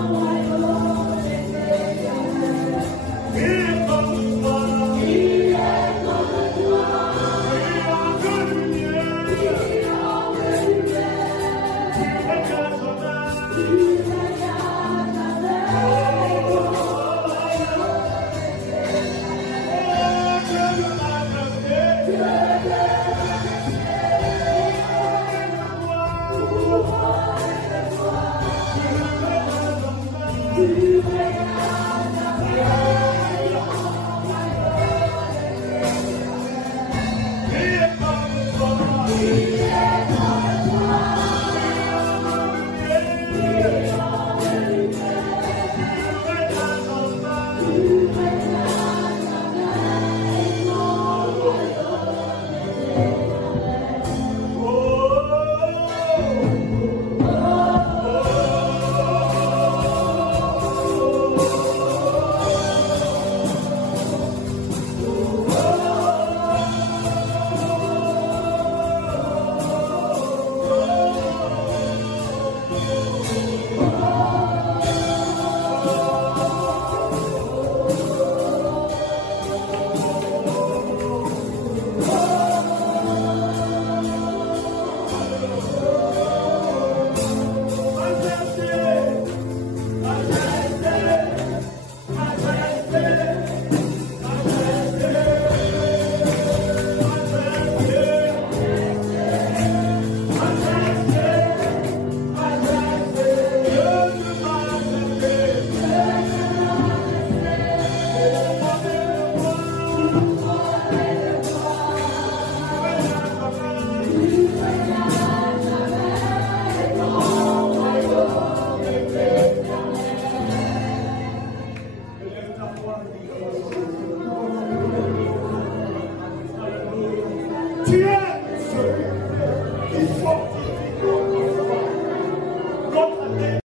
royaume est éternel.